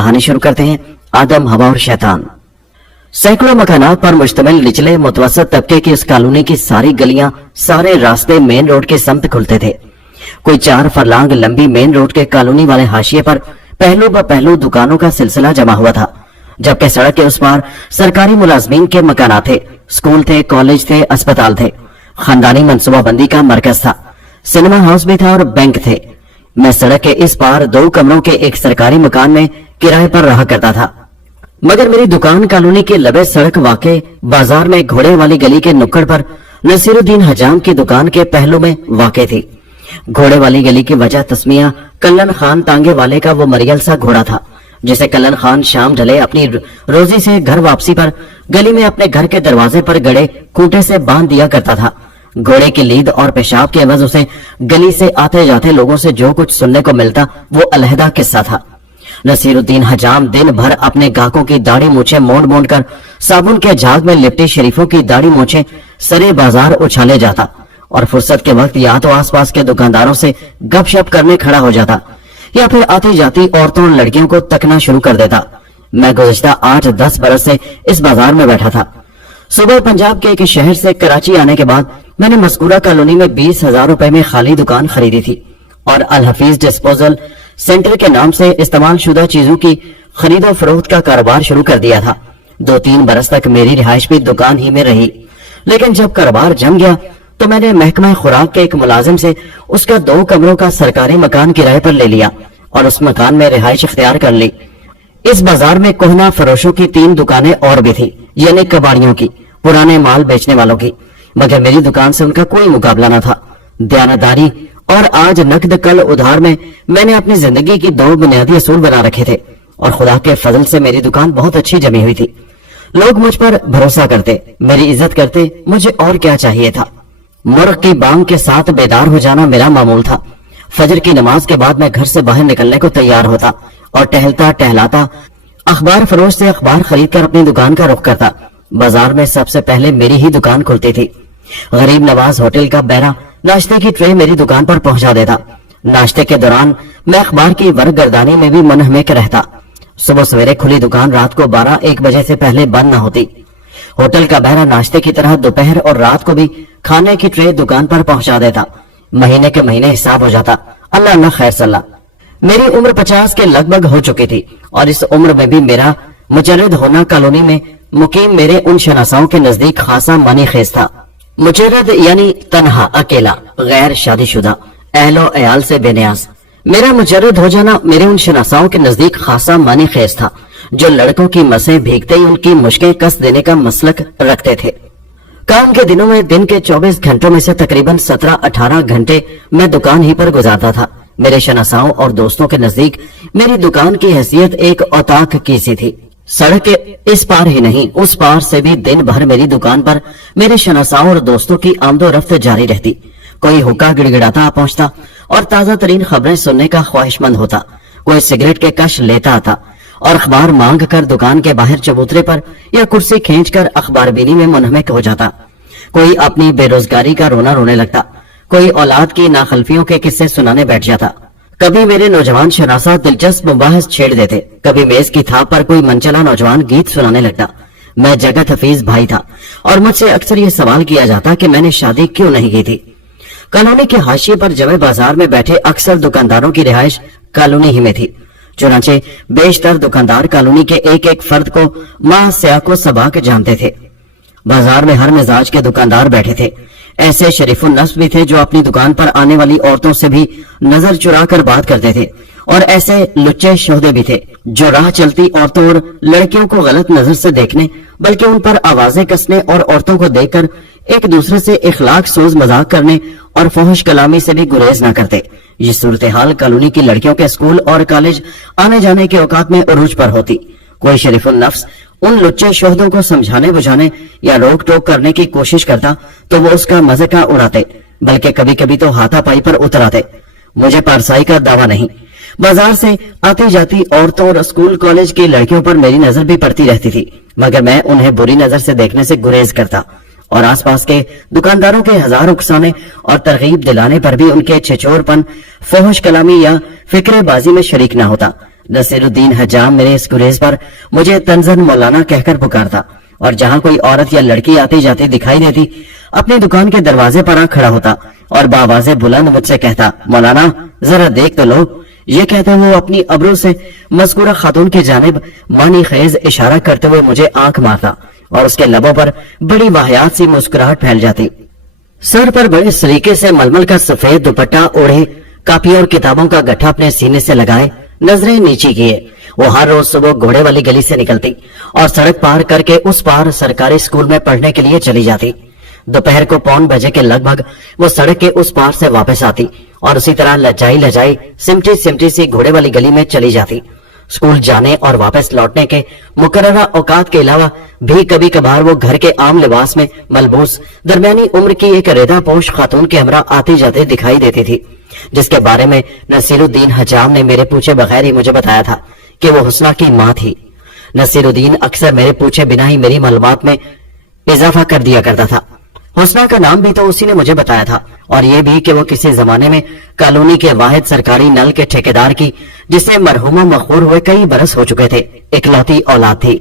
कहानी शुरू करते हैं। आदम, हवा और शैतान। सैकड़ों मकानात पर मुश्तमिल निचले मुतवसत तबके की इस कॉलोनी की सारी गलियां, सारे रास्ते मेन रोड के सम्त खुलते थे। कोई 4 फरलांग लंबी मेन रोड के कॉलोनी वाले हाशिए पर पहलू ब पहलू दुकानों का सिलसिला जमा हुआ था, जबकि सड़क के उस पार सरकारी मुलाजमीन के मकानात थे, स्कूल थे, कॉलेज थे, अस्पताल थे, खानदानी मनसूबाबंदी का मरकज था, सिनेमा हाउस भी था और बैंक थे। मैं सड़क के इस पार 2 कमरों के एक सरकारी मकान में किराए पर रहा करता था, मगर मेरी दुकान कॉलोनी के लबे सड़क वाक़े बाजार में घोड़े वाली गली के नुक्कड़ पर नसीरुद्दीन हजाम की दुकान के पहलू में वाक़े थी। घोड़े वाली गली की वजह तस्मिया कल्लन खान तांगे वाले का वो मरियल सा घोड़ा था, जिसे कल्लन खान शाम ढले अपनी रोजी से घर वापसी पर गली में अपने घर के दरवाजे पर गड़े खूंटे से बांध दिया करता था। घोड़े की लीद और पेशाब के एवज उसे गली से आते जाते लोगों से जो कुछ सुनने को मिलता वो अलहदा किस्सा था। नसीरुद्दीन हजाम दिन भर अपने गाहकों की दाढ़ी मूछे मोड़ मोड़ कर साबुन के झाग में लिपटे शरीफों की दाढ़ी मूछे सरे बाजार उछाले जाता और फुर्सत के वक्त या तो आसपास के दुकानदारों से गपशप करने खड़ा हो जाता या फिर आती जाती औरतों और लड़कियों को तकना शुरू कर देता। मैं गुज़िश्ता 8-10 बरस से इस बाजार में बैठा था। सुबह पंजाब के एक शहर से कराची आने के बाद मैंने मस्कूरा कॉलोनी में 20,000 रुपए में खाली दुकान खरीदी थी और अल हफीज डिस्पोजल सेंटर के नाम से इस्तेमाल शुदा चीजों की खरीदो फरोख्त का कारोबार शुरू कर दिया था। 2-3 बरस तक मेरी रिहाइश भी दुकान ही में रही, लेकिन जब कारोबार जम गया तो मैंने महकमा खुराक के एक मुलाजिम से उसका 2 कमरों का सरकारी मकान किराए पर ले लिया और उस मकान में रिहाइश इख्तियार कर ली। इस बाजार में कोहना फरोशों की 3 दुकानें और भी थी, यानी कबाड़ियों की, पुराने माल बेचने वालों की, मगर मेरी दुकान से उनका कोई मुकाबला न था। दयानतदारी और आज नकद कल उधार में मैंने अपनी जिंदगी की 2 बुनियादी असूल बना रखे थे और खुदा के फजल से मेरी दुकान बहुत अच्छी जमी हुई थी। लोग मुझ पर भरोसा करते, मेरी इज्जत करते, मुझे और क्या चाहिए था। मुर्ग की बांग के साथ बेदार हो जाना मेरा मामूल था। फजर की नमाज के बाद मैं घर से बाहर निकलने को तैयार होता और टहलता टहलाता अखबार फरोश से अखबार खरीद कर अपनी दुकान का रुख करता। बाजार में सबसे पहले मेरी ही दुकान खुलती थी। गरीब नवाज होटल का बैरा नाश्ते की ट्रे मेरी दुकान पर पहुंचा देता। नाश्ते के दौरान मैं अखबार की वर्क गर्दानी में भी मुनहमिक रहता। सुबह सवेरे खुली दुकान रात को 12-1 बजे से पहले बंद न होती। होटल का बहरा नाश्ते की तरह दोपहर और रात को भी खाने की ट्रे दुकान पर पहुंचा देता। महीने के महीने हिसाब हो जाता। अल्लाह न खैर सल्ला। मेरी उम्र 50 के लगभग हो चुकी थी और इस उम्र में भी मेरा मुजर्रद होना कॉलोनी में मुकीम मेरे उन शनासाओं के नजदीक खासा मानी खेज था। मुजर्रद यानी तन्हा, अकेला, गैर शादीशुदा, अहलो अयाल से बेनियाज। मेरा मुजर्रद हो जाना मेरे उन शनासाओं के नजदीक खासा मानी खेज था, जो लड़कों की मसें भीगते ही उनकी मुश्कें कस देने का मसलक रखते थे। काम के दिनों में दिन के 24 घंटों में से तकरीबन 17-18 घंटे मैं दुकान ही पर गुजारता था। मेरे शनासाओं और दोस्तों के नजदीक मेरी दुकान की हैसियत एक औताक की सी थी। सड़क के इस पार ही नहीं, उस पार से भी दिन भर मेरी दुकान पर मेरे शनासाओं और दोस्तों की आमदोरफ्त जारी रहती। कोई हुक्का गिड़गिड़ाता आ पहुंचता और ताजा तरीन खबरें सुनने का ख्वाहिशमंद होता। कोई सिगरेट के कश लेता आता और अखबार मांग कर दुकान के बाहर चबूतरे पर या कुर्सी खींचकर अखबार बीनी में मुनहमिक हो जाता। कोई अपनी बेरोजगारी का रोना रोने लगता। कोई औलाद की नाखलफियों के किस्से सुनाने बैठ जाता। कभी मेरे नौजवान शनासा दिलचस्प मुबाहस छेड़ देते, कभी मेज की थाप पर कोई मनचला नौजवान गीत सुनाने लगता। मैं जगत हफीज भाई था और मुझसे अक्सर ये सवाल किया जाता कि मैंने शादी क्यों नहीं की थी। कॉलोनी के हाशिए पर जमे बाजार में बैठे अक्सर दुकानदारों की रिहाइश कॉलोनी ही में थी। चुनाचे बेशतर दुकानदार कॉलोनी के एक फर्द को मां स्याको सबाक जानते थे। बाजार में हर मिजाज के दुकानदार बैठे थे। ऐसे शरीफुन नफ्स भी थे जो अपनी दुकान पर आने वाली औरतों से भी नजर चुरा कर बात करते थे, और ऐसे लुच्चे शोहदे भी थे जो राह चलती औरतों और लड़कियों को गलत नजर से देखने बल्कि उन पर आवाजें कसने और औरतों को देखकर एक दूसरे से इखलाक सोज मजाक करने और फहश कलामी से भी गुरेज न करते। ये सूरत हाल कॉलोनी की लड़कियों के स्कूल और कॉलेज आने जाने के औकात में उरूज पर होती। कोई शरीफुल नफ्स उन लुच्चे शोहदों को समझाने बुझाने या रोक टोक करने की कोशिश करता तो वो उसका मजाक उड़ाते, बल्कि कभी कभी तो हाथापाई पर उतर आते। मुझे पारसाई का दावा नहीं। बाजार से आती जाती औरतों और स्कूल कॉलेज की लड़कियों पर मेरी नजर भी पड़ती रहती थी, मगर मैं उन्हें बुरी नजर से देखने से गुरेज करता और आसपास के दुकानदारों के हजारों उकसाने और तरगीब दिलाने पर भी उनके छिछोरपन, फहश कलामी या फिक्रबाजी में शरीक न होता। नसीरुद्दीन हजाम मेरे इस गुरेज पर मुझे तंजन मौलाना कहकर पुकारता और जहां कोई औरत या लड़की आती जाती दिखाई देती अपनी दुकान के दरवाजे पर आ खड़ा होता और बावाज़े बुलंद मुझसे कहता, मौलाना जरा देख तो लो। ये कहते वो अपनी अब्रू से मज़कूरा खातून की जानिब मानी खेज इशारा करते हुए मुझे आंख मारता और उसके लबों पर बड़ी वाहियात सी मुस्कुराहट फैल जाती। सर पर बड़े सलीके से मलमल का सफेद दुपट्टा ओढ़े, कापी और किताबों का गट्ठा अपने सीने से लगाए, नजरें नीची किए, वो हर रोज सुबह घोड़े वाली गली से निकलती और सड़क पार करके उस पार सरकारी स्कूल में पढ़ने के लिए चली जाती। दोपहर को 5:15 के लगभग वो सड़क के उस पार से वापस आती और उसी तरह लजाई लजाई सिमटी सिमटी सी घोड़े वाली गली में चली जाती। स्कूल जाने और वापस लौटने के मुकर्ररा औकात के अलावा भी कभी कभार वो घर के आम लिबास में मलबूस दरमियानी उम्र की एक रेदा पोश खातून के हमरा आती जाती दिखाई देती थी, जिसके बारे में नसीरुद्दीन हजाम ने मेरे पूछे बगैर ही मुझे बताया था कि वो हुस्ना की माँ थी। नसीरुद्दीन अक्सर मेरे पूछे बिना ही मेरी मालूमात में इजाफा कर दिया करता था। हुस्ना का नाम भी तो उसी ने मुझे बताया था और ये भी कि वो किसी जमाने में कॉलोनी के वाहिद सरकारी नल के ठेकेदार की, जिसे मरहुमा मखबूर हुए कई बरस हो चुके थे, इकलौती औलाद थी।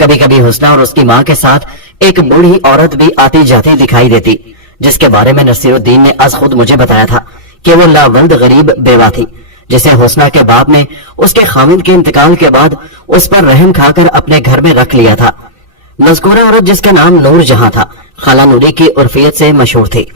कभी कभी हुस्ना और उसकी माँ के साथ एक बूढ़ी औरत भी आती जाती दिखाई देती, जिसके बारे में नसीरुद्दीन ने आज खुद मुझे बताया था कि वो लावल्द गरीब बेवा थी, जिसे हुस्ना के बाप ने उसके खामिद के इंतकाल के बाद उस पर रहम खाकर अपने घर में रख लिया था। मज़कूरा औरत, जिसका नाम नूर जहां था, खाला नूरी की उर्फियत से मशहूर थी।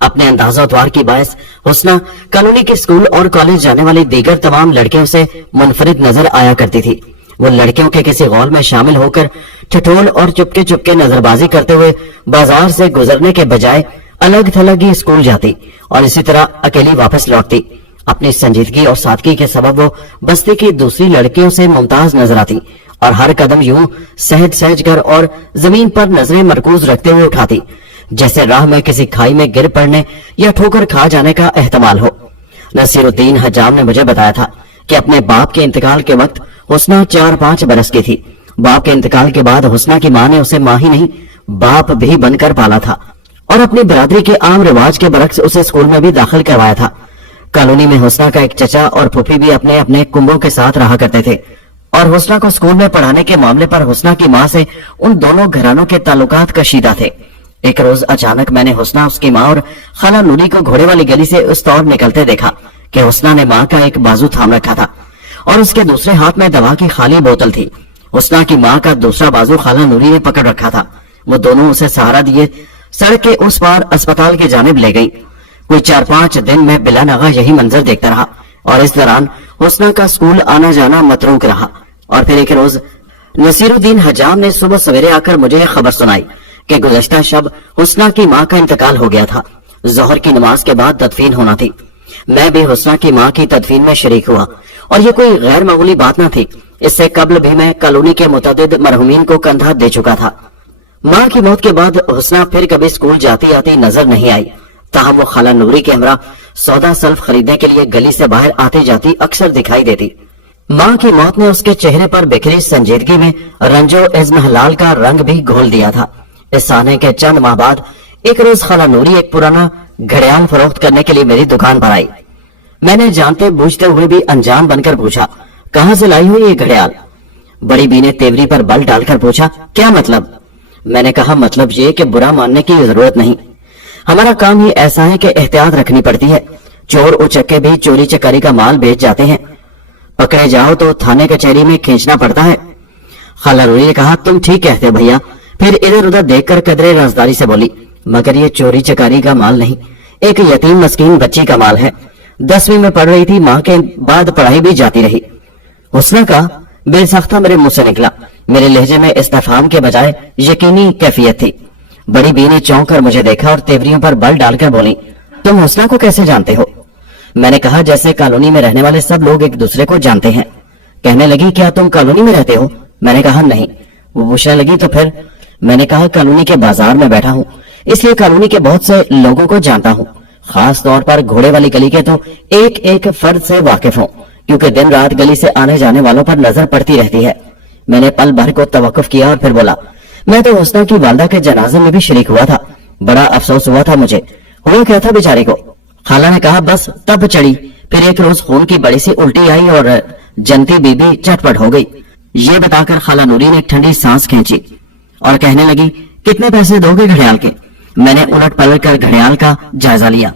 अपने अंदाज़ा की बायस हुस्ना कॉलोनी के स्कूल और कॉलेज जाने वाली दीगर तमाम लड़कियों से मुनफरिद नजर आया करती थी। वो लड़कियों के किसी गौल में शामिल होकर ठिठोल और चुपके चुपके नजरबाजी करते हुए बाजार से गुजरने के बजाय अलग थलग ही स्कूल जाती और इसी तरह अकेली वापस लौटती। अपनी संजीदगी और सादगी के सबब वो बस्ती की दूसरी लड़कियों से मुमताज नजर आती और हर कदम यूं सहज सहज कर और जमीन पर नजरें मरकूज रखते हुए उठाती, जैसे राह में किसी खाई में गिर पड़ने या ठोकर खा जाने का एहतमाल हो। नसीरुद्दीन हजाम ने मुझे बताया था कि अपने बाप के इंतकाल के वक्त हुस्ना 4-5 बरस की थी। बाप के इंतकाल के बाद हुस्ना की माँ ने उसे माँ ही नहीं बाप भी बनकर पाला था और अपनी बरादरी के आम रिवाज के बरक्स उसे स्कूल में भी दाखिल करवाया था। कॉलोनी में हुस्ना का एक चचा और फूफी भी अपने अपने कुंभों के साथ रहा करते थे और हुस्ना को स्कूल में पढ़ाने के मामले पर हुस्ना की माँ से उन दोनों घरानों के ताल्लुकात कशीदा थे। एक रोज अचानक मैंने हुस्ना, उसकी माँ और खाला नूरी को घोड़े वाली गली से उस तौर निकलते देखा कि हुस्ना ने माँ का एक बाजू थाम रखा था और उसके दूसरे हाथ में दवा की खाली बोतल थी। हुस्ना की माँ का दूसरा बाजू खाला नूरी ने पकड़ रखा था। वो दोनों उसे सहारा दिए सड़क के उस पार अस्पताल की जानिब ले गई। कोई 4-5 दिन में बिला नगा यही मंजर देखता रहा और इस दौरान हुस्ना का स्कूल आना जाना मतरूक रहा। और फिर एक रोज नसीरुद्दीन हजाम ने सुबह सवेरे आकर मुझे खबर सुनाई कि गुज़श्ता शब हुस्ना की माँ का इंतकाल हो गया था। जोहर की नमाज के बाद तदफीन होना थी। मैं भी हुस्ना की माँ की तदफीन में शरीक हुआ और ये कोई गैर मामूली बात न थी। इससे कबल भी मैं कॉलोनी के मुतअद्दिद मरहुमीन को कंधा दे चुका था। माँ की मौत के बाद हुस्ना फिर कभी स्कूल जाती आती नजर नहीं आई। ताहम वो खाला नूरी के हमरा सौदा सल्फ खरीदने के लिए गली से बाहर आती जाती अक्सर दिखाई देती। माँ की मौत ने उसके चेहरे पर बिखरी संजीदगी में रंजो इज़्महलाल का रंग भी घोल दिया था। इस आने के चंद माह बाद एक रोज खाला नूरी एक पुराना घड़ियाल फरोख्त करने के लिए मेरी दुकान पर आई। मैंने जानते बूझते हुए भी अनजान बनकर पूछा, कहाँ से लाई हो ये घड़ियाल? बड़ी बी ने तेवरी पर बल डालकर पूछा, क्या मतलब? मैंने कहा, मतलब ये कि बुरा मानने की जरूरत नहीं। हमारा काम ही ऐसा है कि एहतियात रखनी पड़ती है। चोर उचक्के भी चोरी चकारी का माल बेच जाते हैं। पकड़े जाओ तो थाने कचहरी में खींचना पड़ता है। खाला नूरी ने कहा, तुम ठीक कहते हो भैया। फिर इधर उधर देखकर कदरे राजदारी से बोली, मगर ये चोरी चकारी का माल नहीं, एक यतीम मस्कीन बच्ची का माल है। 10वीं में पढ़ रही थी, माँ के बाद पढ़ाई भी जाती रही। हुस्ना का बेसख्ता मेरे मुंह से निकला। मेरे लहजे में इस्तफहाम के बजाय यकीनी कैफियत थी। बड़ी बी ने चौंक कर मुझे देखा और तेवरियों पर बल डालकर बोली, तुम हुस्ना को कैसे जानते हो? मैंने कहा, जैसे कॉलोनी में रहने वाले सब लोग एक दूसरे को जानते हैं। कहने लगी, क्या तुम कॉलोनी में रहते हो? मैंने कहा, नहीं। वो पूछने लगी, तो फिर? मैंने कहा, कॉलोनी के बाजार में बैठा हूँ, इसलिए कॉलोनी के बहुत से लोगों को जानता हूँ। खास तौर पर घोड़े वाली गली के तो एक एक फर्द से वाकिफ हूँ, क्योंकि दिन रात गली से आने जाने वालों पर नजर पड़ती रहती है। मैंने पल भर को तवक्कुफ किया और फिर बोला, मैं तो हुस्ना की वालदा के जनाजे में भी शरीक हुआ था। बड़ा अफसोस हुआ था मुझे। हुआ क्या था बेचारे को? खाला ने कहा, बस तब चढ़ी। फिर एक रोज खून की बड़ी सी उल्टी आई और जनती बीबी चटपट हो गई। ये बताकर खाला नूरी ने एक ठंडी सांस खींची और कहने लगी, कितने पैसे दोगे घड़ियाल के? मैंने उलट पलट कर घड़ियाल का जायजा लिया।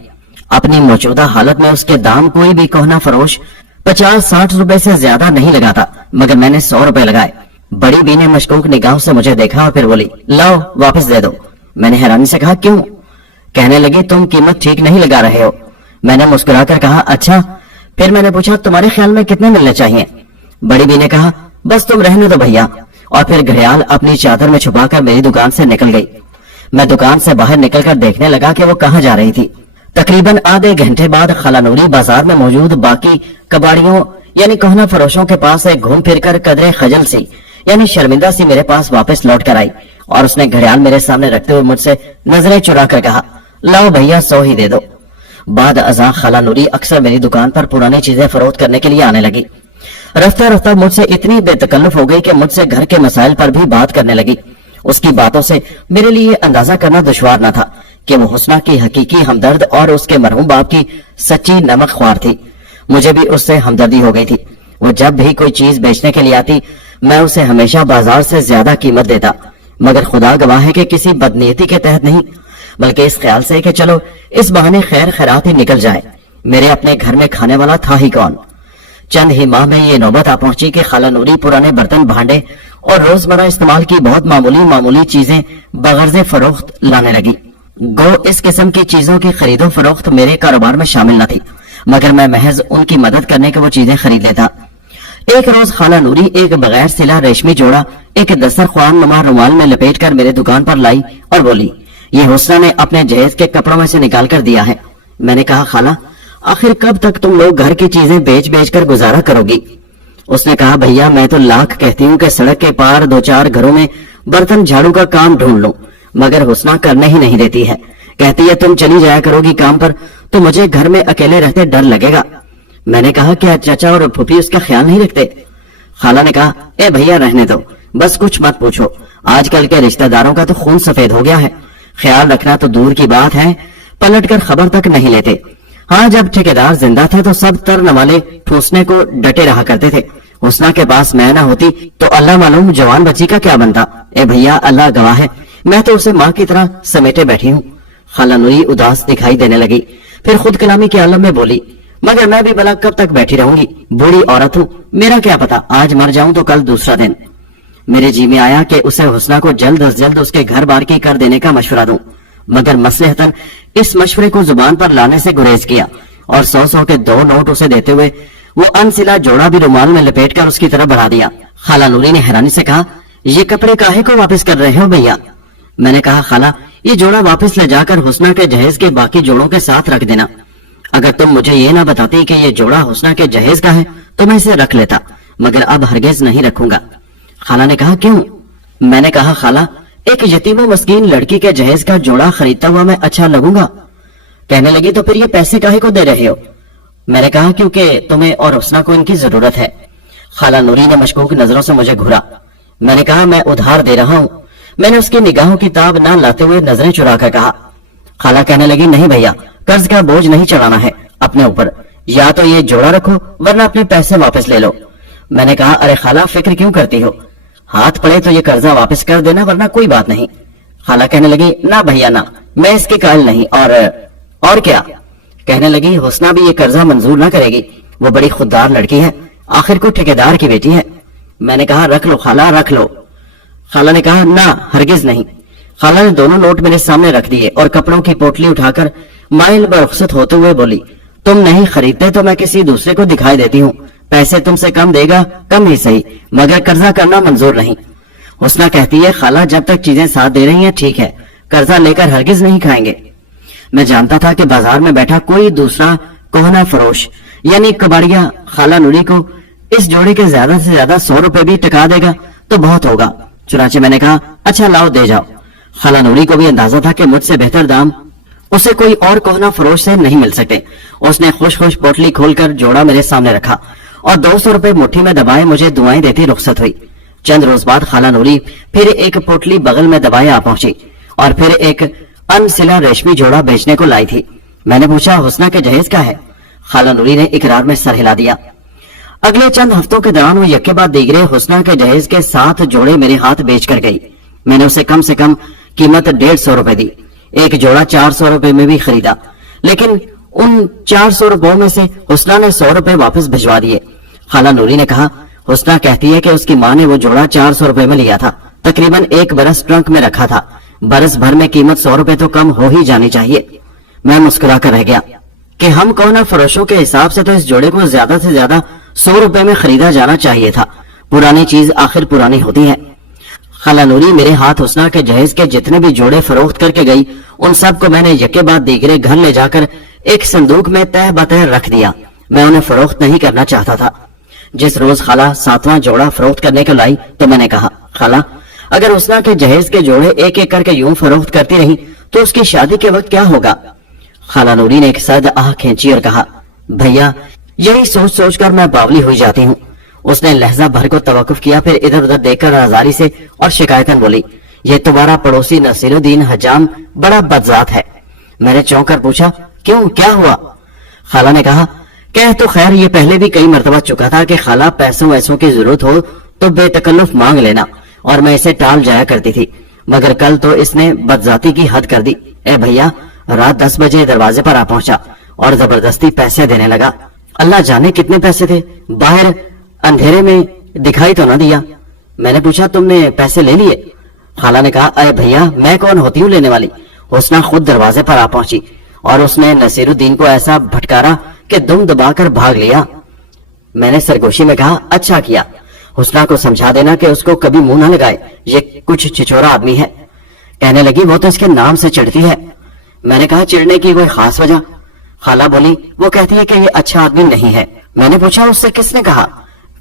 अपनी मौजूदा हालत में उसके दाम कोई भी कोहना फरोश 50-60 रुपए से ज्यादा नहीं लगाता, मगर मैंने 100 रुपए लगाए। बड़ी बी ने मशकूक निगाहों से मुझे देखा और फिर बोली, लाओ वापस दे दो। मैंने हैरानी से कहा, क्यों? कहने लगी, तुम कीमत ठीक नहीं लगा रहे हो। मैंने मुस्कुराकर कहा, अच्छा। फिर मैंने पूछा, तुम्हारे ख्याल में कितने मिलने चाहिए? बड़ी बी ने कहा, बस तुम रहने दो भैया। और फिर घड़ियाल अपनी चादर में छुपाकर मेरी दुकान से निकल गई। मैं दुकान से बाहर निकलकर देखने लगा कि वो कहाँ जा रही थी। तकरीबन आधे घंटे बाद खाला नूरी बाजार में मौजूद बाकी कबाड़ियों यानी कोहना फरोशों के पास से घूम फिरकर कदरे खजल सी यानी शर्मिंदा सी मेरे पास वापस लौट कर आई और उसने घड़ियाल मेरे सामने रखते हुए मुझसे नजरें चुरा कर कहा, लाओ भैया 100 ही दे दो। बाद अज़ां खाला नूरी अक्सर मेरी दुकान पर पुरानी चीजें फरोख्त करने के लिए आने लगी। रफ्ता रफ्ता मुझसे इतनी बेतकल्लुफ हो गई कि मुझसे घर के मसाइल पर भी बात करने लगी। उसकी बातों से मेरे लिए अंदाजा करना दुश्वार न था कि वो हुस्ना की हकीकी हमदर्द और उसके मरहूम बाप की सच्ची नमक ख्वार थी। मुझे भी उससे हमदर्दी हो गई थी। वो जब भी कोई चीज बेचने के लिए आती, मैं उसे हमेशा बाजार से ज्यादा कीमत देता, मगर खुदा गवाह है कि किसी बदनीयती के तहत नहीं, बल्कि इस ख्याल से कि चलो इस बहाने खैर खैरात ही निकल जाए। मेरे अपने घर में खाने वाला था ही कौन। चंद ही माह में ये नौबत आ पहुंची कि खाला नूरी पुराने बर्तन भांडे और रोजमर्रा इस्तेमाल की बहुत मामूली चीजें बगर्ज़े फरोख्त लाने लगी। गो इस किस्म की चीजों की खरीदो फरोख्त मेरे कारोबार में शामिल न थी, मगर मैं महज उनकी मदद करने के वो चीजें खरीद लेता। एक रोज खाला नूरी एक बगैर सिला रेशमी जोड़ा एक दस्तरख्वान नुमा रुमाल में लपेट कर मेरे दुकान पर लाई और बोली, ये हुस्ना ने अपने जहेज के कपड़ों में से निकाल कर दिया है। मैंने कहा, खाला आखिर कब तक तुम लोग घर की चीजें बेच बेच कर गुजारा करोगी? उसने कहा, भैया मैं तो लाख कहती हूँ कि सड़क के पार 2-4 घरों में बर्तन झाड़ू का काम ढूंढ लूं, मगर हुस्ना करने ही नहीं देती है। कहती है तुम चली जाया करोगी काम पर तो मुझे घर में अकेले रहते डर लगेगा। मैंने कहा, क्या चाचा और फूफी उसका ख्याल नहीं रखते? खाला ने कहा, ए भैया रहने दो, बस कुछ मत पूछो। आजकल के रिश्तेदारों का तो खून सफेद हो गया है। ख्याल रखना तो दूर की बात है, पलट कर खबर तक नहीं लेते। हाँ, जब ठेकेदार जिंदा था तो सब तरन वाले ठूसने को डटे रहा करते थे। हुस्ना के पास मैं ना होती तो अल्लाह मालूम जवान बच्ची का क्या बनता। ए भैया अल्लाह गवाह है, मैं तो उसे माँ की तरह समेटे बैठी हूँ। खाला नूरी उदास दिखाई देने लगी, फिर खुद कलामी के आलम में बोली, मगर मैं भी भला कब तक बैठी रहूंगी? बूढ़ी औरत हूँ, मेरा क्या पता, आज मर जाऊं तो कल दूसरा दिन। मेरे जी में आया कि उसे हुस्ना को जल्द अज जल्द उसके घर बार की कर देने का मशवरा दूं, मगर मसलहतन इस मशवरे को जुबान पर लाने से गुरेज किया और 100 के 2 नोट उसे देते हुए वो अनसिला जोड़ा भी रुमाल में लपेट कर उसकी तरफ बढ़ा दिया। खाला नूरी ने हैरानी से कहा, ये कपड़े काहे को वापस कर रहे हो भैया? मैंने कहा, खाला ये जोड़ा वापस ले जाकर हुस्ना के जहेज के बाकी जोड़ों के साथ रख देना। अगर तुम मुझे ये ना बताती कि ये जोड़ा हुस्ना के जहेज का है तो मैं इसे रख लेता, मगर अब हरगिज नहीं रखूंगा। खाला ने कहा, क्यों? मैंने कहा, खाला एक यतीम मस्कीन लड़की के जहेज का जोड़ा खरीदता हुआ मैं अच्छा लगूंगा? कहने लगी, तो फिर ये पैसे काहे को दे रहे हो? मैंने कहा, क्योंकि तुम्हें और हुस्ना को इनकी जरूरत है। खाला नूरी ने मशकूक नजरों से मुझे घूरा। मैंने कहा, मैं उधार दे रहा हूँ। मैंने उसकी निगाहों की ताब ना लाते हुए नजरें चुरा कर कहा। खाला कहने लगी, नहीं भैया, कर्ज का बोझ नहीं चढ़ाना है अपने ऊपर, या तो ये जोड़ा रखो वरना अपने पैसे वापस ले लो। मैंने कहा, अरे खाला फिक्र क्यों करती हो, हाथ पड़े तो ये कर्जा वापस कर देना वरना कोई बात नहीं। खाला कहने लगी, ना भैया ना, मैं इसके कायल नहीं। और क्या? कहने लगी, हुस्ना भी ये कर्जा मंजूर ना करेगी, वो बड़ी खुददार लड़की है, आखिर को ठेकेदार की बेटी है। मैंने कहा, रख लो खाला रख लो। खाला ने कहा, ना हरगिज नहीं। खाला ने दोनों नोट मेरे सामने रख दिए और कपड़ों की पोटली उठाकर माइल बरुखसत होते हुए बोली, तुम नहीं खरीदते तो मैं किसी दूसरे को दिखाई देती हूँ, पैसे तुमसे कम देगा, कम ही सही, मगर कर्जा करना मंजूर नहीं। हुस्ना कहती है, खाला जब तक चीजें साथ दे रही हैं ठीक है, कर्जा लेकर हरगिज नहीं खाएंगे। मैं जानता था कि बाजार में बैठा कोई दूसरा कोहना फरोश यानी कबाड़िया खाला नूरी को इस जोड़े के ज्यादा से ज्यादा 100 रुपए भी टका देगा तो बहुत होगा। चुनाचे मैंने कहा, अच्छा लाओ दे जाओ। खाला नूरी को भी अंदाजा था कि मुझसे बेहतर दाम उसे कोई और कोहना फरोश से नहीं मिल सकते। उसने खुश खुश पोटली खोलकर जोड़ा मेरे सामने रखा और 200 रुपए मुट्ठी में दबाए मुझे दुआएं देती रुखसत हुई। चंद रोज बाद खाला नूरी फिर एक पोटली बगल में दबाए आ पहुंची और फिर एक अनसिला रेशमी जोड़ा बेचने को लाई थी। मैंने पूछा, हुस्ना के जहेज का है? खाला नूरी ने इकरार में सर हिला दिया। अगले चंद हफ्तों के दौरान वो यके बाद दीगरे हुस्ना के जहेज के 7 जोड़े मेरे हाथ बेच कर गई। मैंने उसे कम से कम कीमत 150 रुपए दी। एक जोड़ा 400 रुपए में भी खरीदा, लेकिन उन 400 रुपयों में से हुस्ना ने 100 रुपए वापस भिजवा दिए। खाला नूरी ने कहा, हुस्ना कहती है कि उसकी माँ ने वो जोड़ा 400 रुपए में लिया था, तकरीबन 1 बरस ट्रंक में रखा था। बरस भर में कीमत 100 रुपए तो कम हो ही जानी चाहिए। मैं मुस्कुरा कर रह गया कि हम कौन और फरोशों के हिसाब से तो इस जोड़े को ज्यादा से ज्यादा 100 रुपए में खरीदा जाना चाहिए था। पुरानी चीज आखिर पुरानी होती है। खाला नूरी मेरे हाथ हुस्ना के जहेज के जितने भी जोड़े फरोख्त करके गई, उन सब को मैंने यके बाद दीगरे घर ले जाकर एक संदूक में तह बतह रख दिया। मैं उन्हें फरोख्त नहीं करना चाहता था। जिस रोज खाला 7वां जोड़ा फरोख्त करने को लाई तो मैंने कहा, खाला अगर हुस्ना के जहेज के जोड़े एक एक करके यूं फरोख्त करती रही तो उसकी शादी के वक्त क्या होगा? खाला नूरी ने एक सर्द आह खींची और कहा, भैया यही सोच सोच कर मैं बावली हुई जाती हूँ। उसने लहजा भर को तवक्कुफ किया, फिर इधर उधर देखकर आजारी से और शिकायतन बोली, ये तुम्हारा पड़ोसी नसीरुद्दीन हजाम बड़ा बदजात है। मैंने चौंक कर पूछा, क्यों, क्या हुआ? खाला ने कहा, कह तो खैर ये पहले भी कई मरतबा चुका था कि खाला पैसों वैसों की जरूरत हो तो बेतकल्लुफ मांग लेना, और मैं इसे टाल जाया करती थी, मगर कल तो इसने बदजाती की हद कर दी। ए भैया, रात 10 बजे दरवाजे पर आ पहुंचा और जबरदस्ती पैसे देने लगा। अल्लाह जाने कितने पैसे थे, बाहर अंधेरे में दिखाई तो न दिया। मैंने पूछा, तुमने पैसे ले लिए? खाला ने कहा, अरे भैया मैं कौन होती हूँ लेने वाली। हुस्ना खुद दरवाजे पर आ पहुंची और उसने नसीरुद्दीन को ऐसा भटकारा कि दुम दबाकर भाग लिया। मैंने सरगोशी में कहा, अच्छा किया, हुस्ना को समझा देना कि उसको कभी मुंह न लगाए, ये कुछ छिछोरा आदमी है। कहने लगी, वो तो इसके नाम से चिढ़ती है। मैंने कहा, चिढ़ने की कोई खास वजह? खाला बोली, वो कहती है कि ये अच्छा आदमी नहीं है। मैंने पूछा, उससे किसने कहा?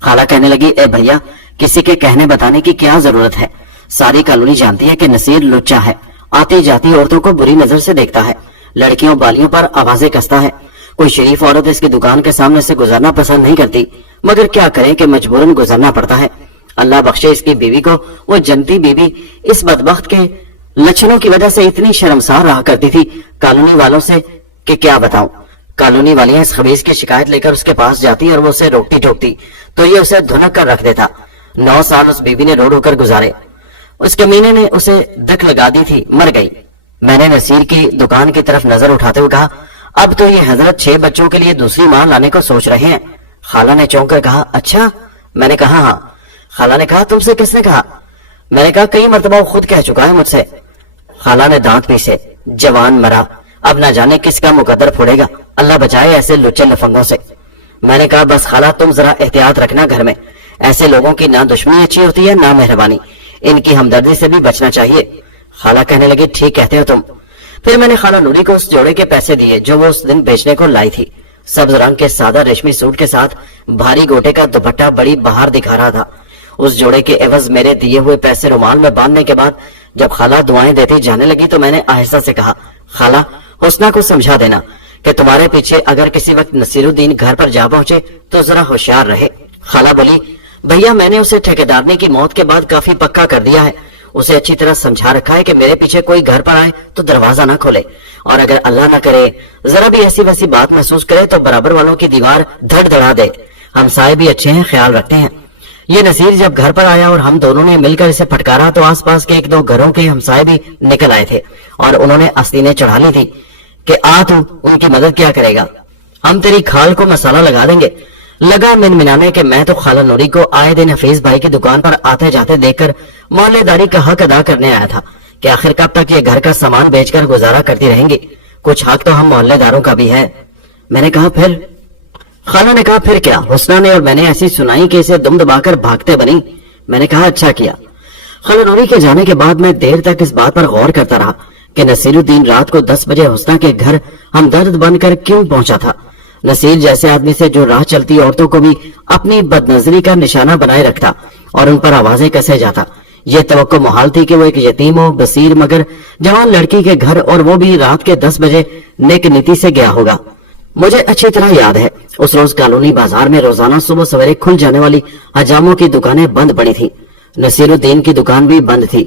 खाला कहने लगी, ए भैया किसी के कहने बताने की क्या जरूरत है, सारी कॉलोनी जानती है कि नसीर लुच्चा है, आती जाती औरतों को बुरी नजर से देखता है, लड़कियों बालियों पर आवाजें कसता है। कोई शरीफ औरत इसकी दुकान के सामने से गुजरना पसंद नहीं करती, मगर क्या करें कि मजबूरन गुजरना पड़ता है। अल्लाह बख्शे इसकी बीवी को, वो जनती बीवी इस बदबख्त के लक्षणों की वजह से इतनी शर्मसार रहा करती थी कॉलोनी वालों से कि क्या बताऊं। कॉलोनी वालियां इस खबीज की शिकायत लेकर उसके पास जाती और वो उसे रोकती टोकती तो ये उसे धुनक कर रख देता। 9 साल उस बीवी ने रो रो कर गुजारे। उस कमीने ने उसे दक लगा दी थी, मर गई। मैंने नसीर की दुकान की तरफ नजर उठाते हुए कहा, अब तो ये हजरत 6 बच्चों के लिए दूसरी मां लाने को सोच रहे हैं। खाला ने चौंक कर कहा, अच्छा? मैंने कहा, हाँ। खाला ने कहा, तुमसे किसने कहा? मैंने कहा, कई मरतबा खुद कह चुका है मुझसे। खाला ने दांत पीसे, जवान मरा, अब ना जाने किसका मुकद्दर फोड़ेगा, अल्लाह बचाए ऐसे लुच्चे लफंगों से। मैंने कहा, बस खाला तुम जरा एहतियात रखना घर में, ऐसे लोगों की ना दुश्मनी अच्छी होती है ना मेहरबानी, इनकी हमदर्दी से भी बचना चाहिए। खाला कहने लगी, ठीक कहते हो तुम। फिर मैंने खाला नूरी को उस जोड़े के पैसे दिए जो वो उस दिन बेचने को लाई थी। सब्ज रंग के सादा रेशमी सूट के साथ भारी गोटे का दुपट्टा बड़ी बहार दिखा रहा था। उस जोड़े के एवज मेरे दिए हुए पैसे रुमाल में बांधने के बाद जब खाला दुआएं देती जाने लगी तो मैंने आहिस्ता से कहा, खाला हुस्ना को समझा देना कि तुम्हारे पीछे अगर किसी वक्त नसीरुद्दीन घर पर जा पहुंचे तो जरा होशियार रहे। खाला बोली, भैया मैंने उसे ठेकेदारनी की मौत के बाद काफी पक्का कर दिया है, उसे अच्छी तरह समझा रखा है कि मेरे पीछे कोई घर पर आए तो दरवाजा ना खोले, और अगर अल्लाह ना करे जरा भी ऐसी वैसी बात महसूस करे तो बराबर वालों की दीवार धड़ दे। हमसाए भी अच्छे हैं, ख्याल रखते हैं। ये नसीर जब घर पर आया और हम दोनों ने मिलकर इसे फटकारा तो आसपास के 1-2 घरों के हमसाए भी निकल आए थे और उन्होंने आस्तीनें चढ़ा ली थी कि आ तू उनकी मदद क्या करेगा, हम तेरी खाल को मसाला लगा देंगे। लगा मिनमिनाने के मैं तो खाला नूरी को आए दिन हफीज भाई की दुकान पर आते जाते देखकर मोहल्लेदारी का हक अदा करने आया था कि आखिर कब तक ये घर का सामान बेचकर गुजारा करती रहेंगी, कुछ हक तो हम मोहल्लेदारों का भी है। मैंने कहा, फिर? खाला ने कहा, फिर क्या, हुस्ना ने और मैंने ऐसी सुनाई कि इसे दुम दबाकर भागते बनी। मैंने कहा, अच्छा किया। खाला नूरी के जाने के बाद मैं देर तक इस बात पर गौर करता रहा कि नसीरुद्दीन रात को 10 बजे हुस्ना के घर हमदर्द बनकर क्यों पहुंचा था। नसीर जैसे आदमी से जो राह चलती औरतों को भी अपनी बदनजरी का निशाना बनाए रखता और उन पर आवाजें कसे जाता। ये तवक्को मुहाल थी कि वो एक यतीम हो बसीर मगर जवान लड़की के घर, और वो भी रात के 10 बजे नेक नीति से गया होगा। मुझे अच्छी तरह याद है उस रोज कॉलोनी बाजार में रोजाना सुबह सवेरे खुल जाने वाली हजामों की दुकानें बंद पड़ी थी। नसीरुद्दीन की दुकान भी बंद थी।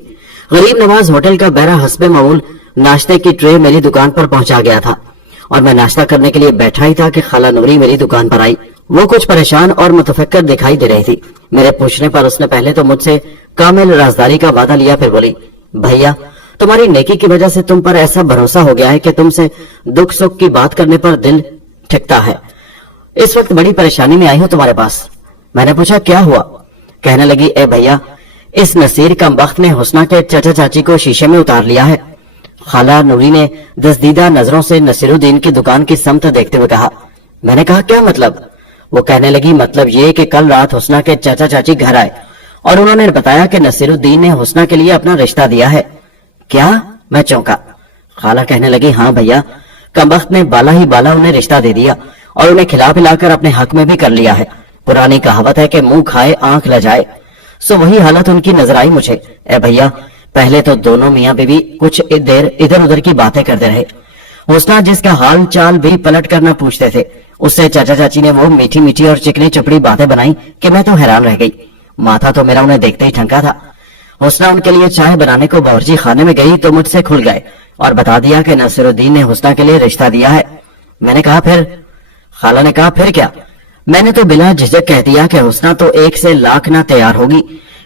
गरीब नवाज होटल का बैरा हस्बे मामूल नाश्ते की ट्रे मेरी दुकान पर पहुंचा गया था और मैं नाश्ता करने के लिए बैठा ही था कि खाला नूरी मेरी दुकान पर आई। वो कुछ परेशान और मुतफक्कर दिखाई दे रही थी। मेरे पूछने पर उसने पहले तो मुझसे कामिल राजदारी का वादा लिया, फिर बोली, भैया तुम्हारी नेकी की वजह से तुम पर ऐसा भरोसा हो गया है कि तुमसे दुख सुख की बात करने पर दिल ठिकता है। इस वक्त बड़ी परेशानी में आई हूं तुम्हारे पास। मैंने पूछा क्या हुआ? कहने लगी, ए भैया इस नसीर का बख्त ने हुस्ना के चाचा चाची को शीशे में उतार लिया है। खाला नूरी ने दसदीदा नजरों से नसीरुद्दीन की दुकान की समत देखते हुए कहा। मैंने कहा क्या मतलब? वो कहने लगी, मतलब ये कि कल रात हुस्ना के चाचा चाची घर आए और उन्होंने बताया कि नसीरुद्दीन ने हुस्ना के लिए अपना रिश्ता दिया है। क्या? मैं चौंका। खाला कहने लगी, हाँ भैया कमबख्त ने बाला ही बाला उन्हें रिश्ता दे दिया और उन्हें खिला पिलाकर अपने हक में भी कर लिया है। पुरानी कहावत है कि मुंह खाए आंख लजाए, सो वही हालत उनकी नजर आई मुझे। ए भैया पहले तो दोनों मियाँ बीवी कुछ देर इधर उधर की बातें करते रहे। हुस्ना जिसका हाल चाल भी पलट कर न पूछते थे, उससे चाचा चाची ने वो मीठी मीठी और चिकनी चुपड़ी बातें बनाई कि मैं तो हैरान रह गई। माथा तो मेरा उन्हें देखते ही ठनका था। हुस्ना उनके लिए चाय बनाने को बावर्ची खाने में गई तो मुझसे खुल गए और बता दिया कि नसीरुद्दीन ने हुस्ना के लिए रिश्ता दिया है। मैंने कहा फिर? खाला ने कहा फिर क्या? मैंने तो बिना झिझक कह दिया कि हुस्ना तो 1 से लाख ना तैयार होगी।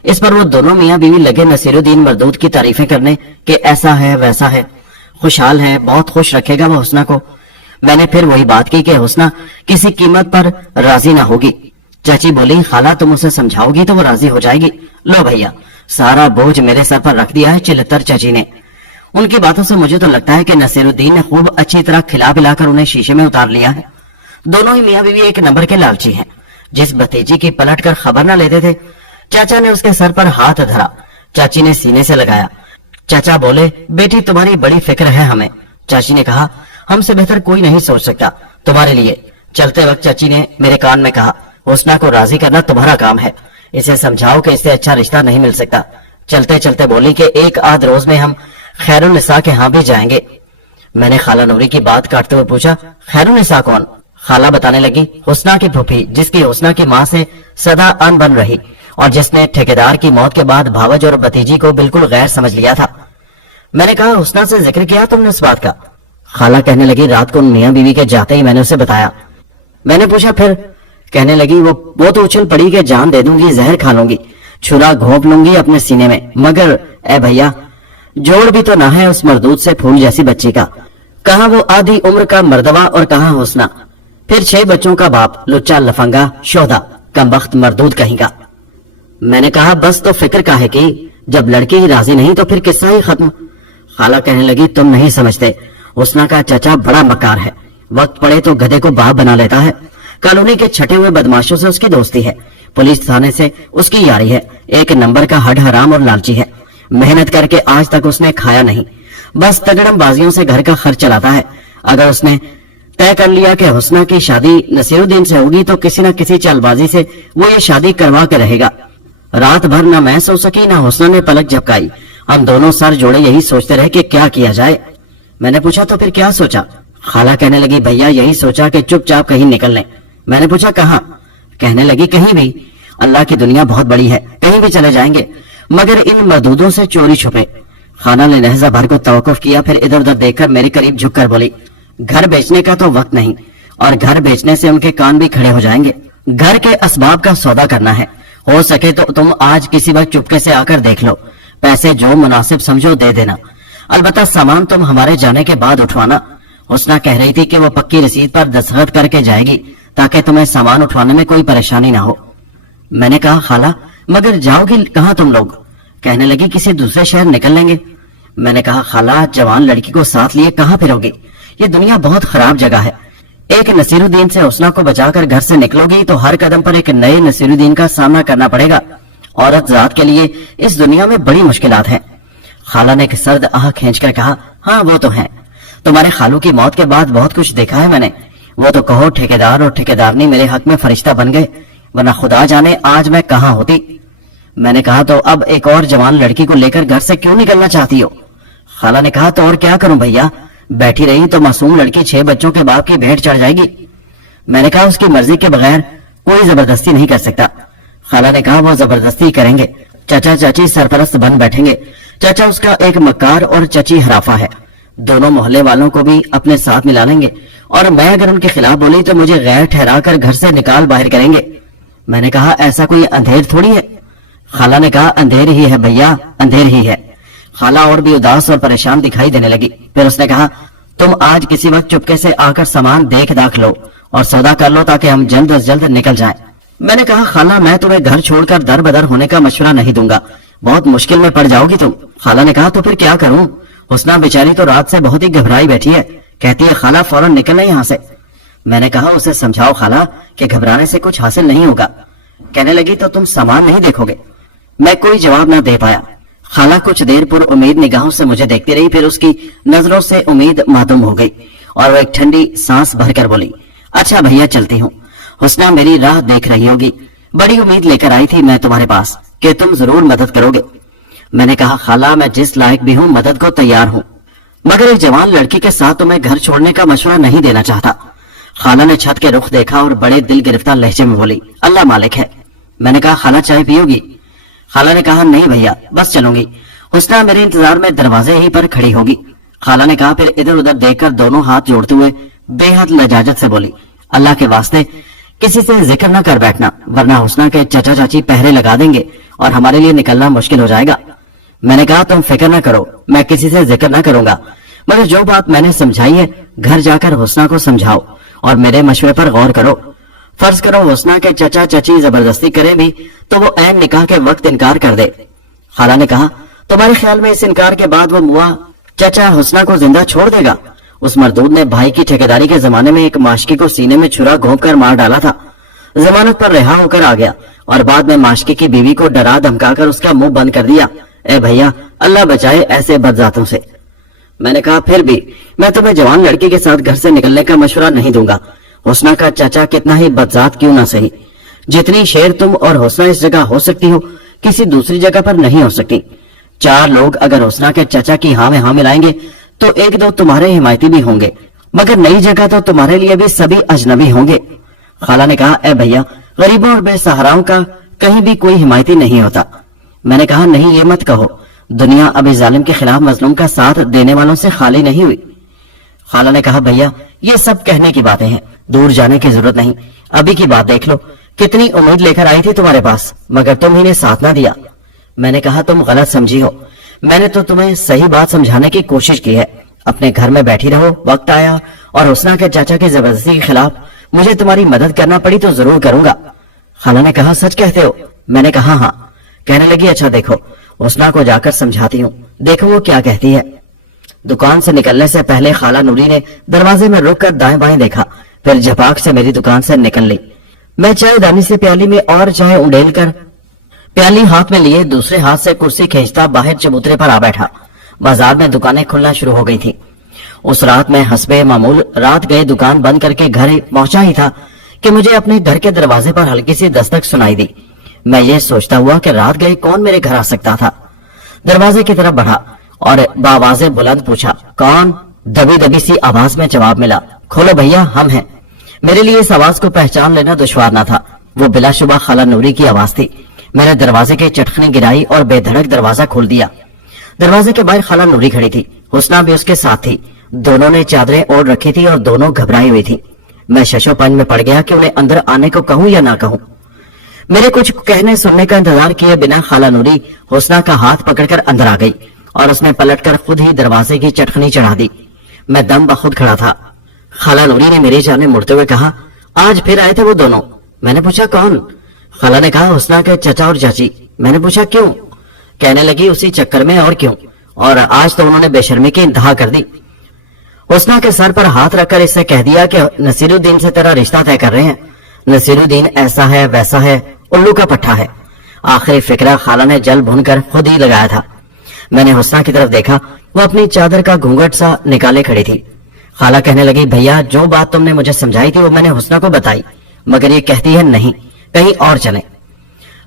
इस पर वो दोनों मियाँ बीवी लगे नसीरुद्दीन मरदूद की तारीफें करने कि ऐसा है वैसा है, खुशहाल है, बहुत खुश रखेगा वो हुस्ना को। मैंने फिर वही बात की कि हुस्ना किसी कीमत पर राजी ना होगी। चाची बोली, खाला तुम उसे समझाओगी तो वो राजी हो जाएगी। लो भैया सारा बोझ मेरे सर पर रख दिया है चिल्लतर चाची ने। उनकी बातों से मुझे तो लगता है कि नसीरुद्दीन ने खूब अच्छी तरह खिला पिलाकर उन्हें शीशे में उतार लिया है। दोनों ही मियाँ बीवी एक नंबर के लालची हैं। जिस भतीजी की पलट कर खबर न लेते थे, चाचा ने उसके सर पर हाथ धरा, चाची ने सीने से लगाया। चाचा बोले, बेटी तुम्हारी बड़ी फिक्र है हमें। चाची ने कहा, हमसे बेहतर कोई नहीं सोच सकता तुम्हारे लिए। चलते वक्त चाची ने मेरे कान में कहा, हुस्ना को राजी करना तुम्हारा काम है, इसे समझाओ कि इससे अच्छा रिश्ता नहीं मिल सकता। चलते चलते बोली कि एक आध रोज में हम खैरुन्निसा के यहाँ भी जाएंगे। मैंने खाला नूरी की बात काटते हुए पूछा, खैरुन्निसा कौन? खाला बताने लगी, हुस्ना की फूफी, जिसकी हुस्ना की माँ से सदा अनबन रही और जिसने ठेकेदार की मौत के बाद भावज और भतीजी को बिल्कुल गैर समझ लिया था। मैंने कहा, हुस्ना से जिक्र किया तुमने उस बात का? खाला कहने लगी, रात को मियाँ बीवी के जाते ही मैंने उसे बताया। मैंने पूछा फिर? कहने लगी, वो तो उछल पड़ी कि जान दे दूंगी, जहर खा लूंगी, छुरा घोंप लूंगी अपने सीने में, मगर ए भैया जोड़ भी तो ना है उस मरदूद से फूल जैसी बच्ची का। कहाँ वो आधी उम्र का मर्दवा और कहाँ हुस्ना, फिर 6 बच्चों का बाप, लुच्चा लफंगा शोधा कमबख्त मरदूद कहीं का। मैंने कहा, बस तो फिक्र का है कि जब लड़की ही राजी नहीं तो फिर किस्सा ही खत्म। खाला कहने लगी, तुम नहीं समझते, हुस्ना का चाचा बड़ा मकार है, वक्त पड़े तो गधे को बाप बना लेता है। कॉलोनी के छठे हुए बदमाशों से उसकी दोस्ती है, पुलिस थाने से उसकी यारी है, एक नंबर का हड हराम और लालची है। मेहनत करके आज तक उसने खाया नहीं, बस तगड़म बाजियों से घर का खर्च चलाता है। अगर उसने तय कर लिया कि हुस्ना की शादी नसीरुद्दीन से होगी तो किसी न किसी चालबाजी से वो ये शादी करवा के रहेगा। रात भर न मैं सो सकी न हुस्ना ने पलक झपकाई। हम दोनों सर जोड़े यही सोचते रहे कि क्या किया जाए। मैंने पूछा, तो फिर क्या सोचा? खाला कहने लगी, भैया यही सोचा कि चुपचाप कहीं निकल लें। मैंने पूछा, कहाँ? कहने लगी, कहीं भी, अल्लाह की दुनिया बहुत बड़ी है, कहीं भी चले जाएंगे, मगर इन मरदूदों से चोरी छुपे। खाना ने लहजा भर को तवक्कुफ किया, फिर इधर उधर देखकर मेरे करीब झुककर बोली, घर बेचने का तो वक्त नहीं, और घर बेचने से उनके कान भी खड़े हो जाएंगे। घर के असबाब का सौदा करना है, हो सके तो तुम आज किसी वक्त चुपके से आकर देख लो, पैसे जो मुनासिब समझो दे देना, अलबत्ता सामान तुम हमारे जाने के बाद उठवाना। हुस्ना कह रही थी कि वो पक्की रसीद पर दस्तखत करके जाएगी ताकि तुम्हें सामान उठवाने में कोई परेशानी ना हो। मैंने कहा, खाला मगर जाओगी कहाँ तुम लोग? कहने लगी, किसी दूसरे शहर निकल लेंगे। मैंने कहा, खाला जवान लड़की को साथ लिए कहाँ फिरोगी? ये दुनिया बहुत खराब जगह है। एक नसीरुद्दीन से हुस्ना को बचाकर घर से निकलोगी तो हर कदम पर एक नए नसीरुद्दीन का सामना करना पड़ेगा। औरत जात के लिए इस दुनिया में बड़ी मुश्किलात हैं। खाला ने एक सर्द आह खींचकर कहा, हाँ वो तो है, तुम्हारे खालू की मौत के बाद बहुत कुछ देखा है मैंने। वो तो कहो ठेकेदार और ठेकेदारनी मेरे हक में फरिश्ता बन गए, वरना खुदा जाने आज मैं कहाँ होती। मैंने कहा, तो अब एक और जवान लड़की को लेकर घर से क्यों निकलना चाहती हो? खाला ने कहा, तो और क्या करूं भैया, बैठी रही तो मासूम लड़की 6 बच्चों के बाप की भेंट चढ़ जाएगी। मैंने कहा, उसकी मर्जी के बगैर कोई जबरदस्ती नहीं कर सकता। खाला ने कहा, वो जबरदस्ती करेंगे, चाचा चाची सरपरस्त बन बैठेंगे। चाचा उसका एक मक्कार और चची हराफा है। दोनों मोहल्ले वालों को भी अपने साथ मिला लेंगे और मैं अगर उनके खिलाफ बोली तो मुझे गैर ठहरा कर घर से निकाल बाहर करेंगे। मैंने कहा ऐसा कोई अंधेर थोड़ी है। खाला ने कहा अंधेर ही है भैया, अंधेर ही है। खाला और भी उदास और परेशान दिखाई देने लगी। फिर उसने कहा तुम आज किसी वक्त चुपके से आकर सामान देख दाख लो और सौदा कर लो ताकि हम जल्द से जल्द निकल जाएं। मैंने कहा खाला मैं तुम्हें घर छोड़कर दर बदर होने का मशवरा नहीं दूंगा, बहुत मुश्किल में पड़ जाओगी तुम। खाला ने कहा तो फिर क्या करूं? हुस्ना बेचारी तो रात से बहुत ही घबराई बैठी है, कहती है खाला फौरन निकलना यहाँ से। मैंने कहा उसे समझाओ खाला कि घबराने से कुछ हासिल नहीं होगा। कहने लगी तो तुम सामान नहीं देखोगे। मैं कोई जवाब ना दे पाया। खाला कुछ देर पुर उम्मीद निगाहों से मुझे देखती रही, फिर उसकी नजरों से उम्मीद मातूम हो गई और वो एक ठंडी सांस भरकर बोली अच्छा भैया चलती हूँ, हुस्ना मेरी राह देख रही होगी, बड़ी उम्मीद लेकर आई थी मैं तुम्हारे पास कि तुम जरूर मदद करोगे। मैंने कहा खाला मैं जिस लायक भी हूँ मदद को तैयार हूँ, मगर एक जवान लड़की के साथ तुम्हें घर छोड़ने का मशवरा नहीं देना चाहता। खाला ने छत के रुख देखा और बड़े दिल गिरफ्तार लहजे में बोली अल्लाह मालिक है। मैंने कहा खाला चाय पियोगी? खाला ने कहा नहीं भैया बस चलूंगी। हुस्ना मेरे इंतजार में दरवाजे ही पर खड़ी होगी। खाला ने कहा फिर इधर उधर देखकर दोनों हाथ जोड़ते हुए बेहद लजाजत से बोली अल्लाह के वास्ते किसी से जिक्र न कर बैठना, वरना हुस्ना के चाचा चाची पहरे लगा देंगे और हमारे लिए निकलना मुश्किल हो जाएगा। मैंने कहा तुम फिक्र न करो, मैं किसी से जिक्र न करूंगा, मगर जो बात मैंने समझाई है घर जाकर हुस्ना को समझाओ और मेरे मशवरे पर गौर करो। फर्ज करो हुस्ना के चाचा चाची जबरदस्ती करे भी तो वो ऐन निकाह के वक्त इनकार कर दे। खाला ने कहा तुम्हारे ख्याल में इस इनकार के बाद वो मुआ चाचा हुस्ना को जिंदा छोड़ देगा? उस मरदूद ने भाई की ठेकेदारी के जमाने में एक माशकी को सीने में छुरा घोंप कर मार डाला था, जमानत पर रिहा होकर आ गया और बाद में माशकी की बीवी को डरा धमकाकर उसका मुंह बंद कर दिया। ए भैया अल्लाह बचाए ऐसे बदजातों से। मैंने कहा फिर भी मैं तुम्हें जवान लड़की के साथ घर से निकलने का मशवरा नहीं दूंगा, हुस्ना का चाचा कितना ही बदजात क्यों ना सही। जितनी शेर तुम और हुस्ना इस जगह हो सकती हो किसी दूसरी जगह पर नहीं हो सकती। 4 लोग अगर हुस्ना के चाचा की हाँ में हाँ मिलाएंगे तो 1-2 तुम्हारे हिमायती भी होंगे, मगर नई जगह तो तुम्हारे लिए भी सभी अजनबी होंगे। खाला ने कहा ए भैया गरीबों और बेसहाराओं का कहीं भी कोई हिमायती नहीं होता। मैंने कहा नहीं ये मत कहो, दुनिया अभी जालिम के खिलाफ मजलूम का साथ देने वालों से खाली नहीं हुई। खाला ने कहा भैया ये सब कहने की बातें हैं, दूर जाने की जरूरत नहीं, अभी की बात देख लो, कितनी उम्मीद लेकर आई थी तुम्हारे पास मगर तुम ही ने साथ ना दिया। मैंने कहा तुम गलत समझी हो, मैंने तो तुम्हें सही बात समझाने की कोशिश की है। अपने घर में बैठी रहो, वक्त आया और हुस्ना के चाचा की जबरदस्ती के खिलाफ मुझे तुम्हारी मदद करना पड़ी तो जरूर करूंगा। खाला ने कहा सच कहते हो? मैंने कहा हाँ। कहने लगी अच्छा देखो हुस्ना को जाकर समझाती हूँ, देखो वो क्या कहती है। दुकान से निकलने से पहले खाला नूरी ने दरवाजे में रुक कर दाएं बाएं देखा, फिर झपाक से मेरी दुकान से निकल ली। मैं चाय दानी से प्याली में और चाय उड़ेल कर प्याली हाथ में लिए दूसरे हाथ से कुर्सी खींचता बाहर चबूतरे पर आ बैठा। बाजार में दुकानें खुलना शुरू हो गई थी। उस रात में हस्बे मामूल रात गए दुकान बंद करके घर पहुंचा ही था कि मुझे अपने घर के दरवाजे पर हल्की सी दस्तक सुनाई दी। मैं ये सोचता हुआ कि रात गए कौन मेरे घर आ सकता था। दरवाजे की तरफ बढ़ा और बावाजे बुलंद पूछा कौन? दबी दबी सी आवाज में जवाब मिला खोलो भैया हम हैं। मेरे लिए इस आवाज को पहचान लेना दुश्वार न था, वो बिलाशुबा खाला नूरी की आवाज थी। मैंने दरवाजे की चटखनी गिराई और बेधड़क दरवाजा खोल दिया। दरवाजे के बाहर खाला नूरी खड़ी थी, हुस्ना भी उसके साथ थी। दोनों ने चादरें ओढ़ रखी थी और दोनों घबराई हुई थी। मैं शशोपंज में पड़ गया कि उन्हें अंदर आने को कहूं या ना कहूं। मेरे कुछ कहने सुनने का इंतजार किए बिना खाला नूरी हुस्ना का हाथ पकड़कर अंदर आ गई और उसने पलटकर खुद ही दरवाजे की चटखनी चढ़ा दी। मैं दम बखुद खड़ा था। खाला नूरी ने मेरी जाने मुड़ते हुए कहा आज फिर आए थे वो दोनों? मैंने पूछा कौन? खाला ने कहा हुस्ना के चाचा और चाची। मैंने पूछा क्यों? कहने लगी उसी चक्कर में और क्यों, और आज तो उन्होंने बेशर्मी की इंतहा कर दी। हुस्ना के सर पर हाथ रखकर इससे कह दिया कि नसीरुद्दीन से तेरा रिश्ता तय कर रहे हैं। नसीरुद्दीन ऐसा है वैसा है, उल्लू का पट्टा है। आखिरी फिक्रा खाला ने जल भुनकर खुद ही लगाया था। मैंने हुस्ना की तरफ देखा, वो अपनी चादर का घूंघट सा निकाले खड़ी थी। खाला कहने लगी भैया जो बात तुमने मुझे समझाई थी वो मैंने हुस्ना को बताई, मगर ये कहती है नहीं कहीं और चले।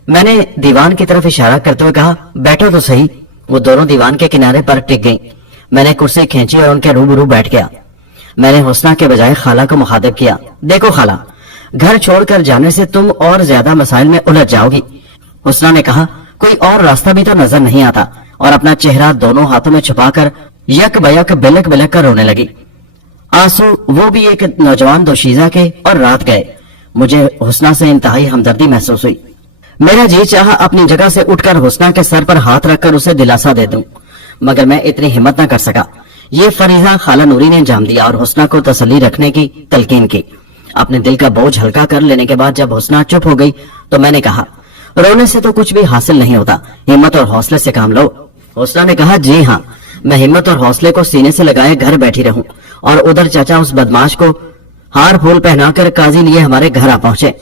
मैंने दीवान की तरफ इशारा करते हुए कहा बैठो तो सही। वो दोनों दीवान के किनारे पर टिक गईं। मैंने कुर्सी खींची और उनके रूबरू बैठ गया। मैंने हुस्ना के बजाय खाला को मुखातिब किया देखो खाला, घर छोड़कर जाने से तुम और ज्यादा मसाइल में उलझ जाओगी। हुस्ना ने कहा कोई और रास्ता भी तो नजर नहीं आता, और अपना चेहरा दोनों हाथों में छुपाकर यक बयक बिलक बिलक कर रोने लगी। आंसू वो भी एक नौजवान दोशीजा के, और रात गए। मुझे हुस्ना से इंतहाई हमदर्दी महसूस हुई। मेरा जी चाहा अपनी जगह से उठकर हुस्ना के सर पर हाथ रखकर उसे दिलासा दे दूं, मगर मैं इतनी हिम्मत न कर सका। ये फरीजा खाला नूरी ने अंजाम दिया और हुस्ना को तसल्ली रखने की तलकीन की। अपने दिल का बोझ हल्का कर लेने के बाद जब हुस्ना चुप हो गई तो मैंने कहा, रोने से तो कुछ भी हासिल नहीं होता, हिम्मत और हौसले से काम लो। हुस्ना ने कहा, जी हाँ, मैं हिम्मत और हौसले को सीने से लगाए घर बैठी रहूं और उधर चाचा उस बदमाश को हार फूल पहनाकर काजी लिए हमारे घर आ पहुंचे।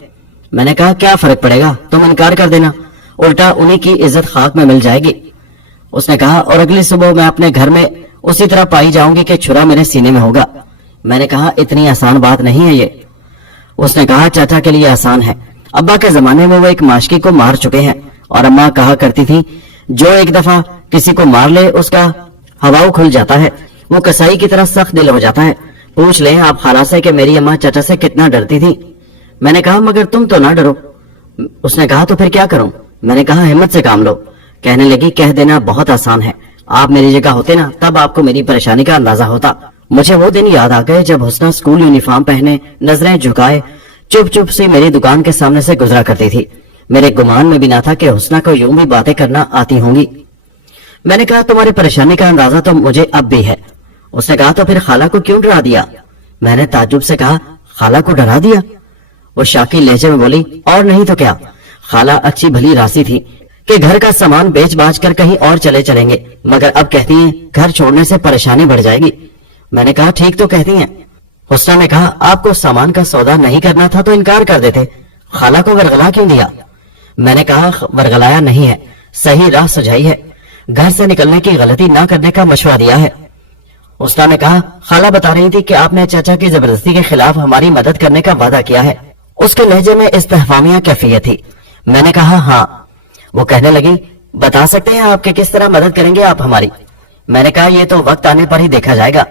मैंने कहा, क्या फर्क पड़ेगा, तुम इनकार कर देना, उल्टा उन्हीं की इज्जत खाक में मिल जाएगी। उसने कहा, और अगली सुबह मैं अपने घर में उसी तरह पाई जाऊंगी कि छुरा मेरे सीने में होगा। मैंने कहा, इतनी आसान बात नहीं है ये। उसने कहा, चाचा के लिए आसान है। अब्बा के जमाने में वो एक माशकी को मार चुके हैं और अम्मा कहा करती थी, जो एक दफा किसी को मार ले उसका हवाऊ खुल जाता है, वो कसाई की तरह सख्त दिल हो जाता है। पूछ ले आप खाला से कि मेरी अम्मा चाचा से कितना डरती थी। मैंने कहा, मगर तुम तो ना डरो। उसने कहा, तो फिर क्या करूं? मैंने कहा, हिम्मत से काम लो। कहने लगी, कह देना बहुत आसान है, आप मेरी जगह होते ना तब आपको मेरी परेशानी का अंदाजा होता। मुझे वो दिन याद आ गए जब हुस्ना स्कूल यूनिफॉर्म पहने, नजरें झुकाए, चुप चुप से मेरी दुकान के सामने से गुजरा करती थी। मेरे गुमान में भी ना था कि हुस्ना को यूं भी बातें करना आती होंगी। मैंने कहा, तुम्हारी परेशानी का अंदाजा तो मुझे अब भी है। उसने कहा, तो फिर खाला को क्यों डरा दिया? मैंने ताज्जुब से कहा, खाला को डरा दिया? वो शाकी लहजे में बोली, और नहीं तो क्या, खाला अच्छी भली राशि थी कि घर का सामान बेच बाच कर कहीं और चले चलेंगे, मगर अब कहती हैं घर छोड़ने से परेशानी बढ़ जाएगी। मैंने कहा, ठीक तो कहती हैं। हुस्ना ने कहा, आपको सामान का सौदा नहीं करना था तो इनकार कर देते, खाला को वरगला क्यों दिया? मैंने कहा, वरगलाया नहीं है, सही राह सुझाई है, घर से निकलने की गलती ना करने का मशवरा दिया है। हुस्ना ने कहा, खाला बता रही थी कि आपने चाचा की जबरदस्ती के खिलाफ हमारी मदद करने का वादा किया है। उसके लहजे में इस्तेफामिया कैफियत थी। मैंने कहा, हाँ। वो कहने लगी, बता सकते हैं आपके किस तरह मदद करेंगे आप हमारी? मैंने कहा, ये तो वक्त आने पर ही देखा जाएगा।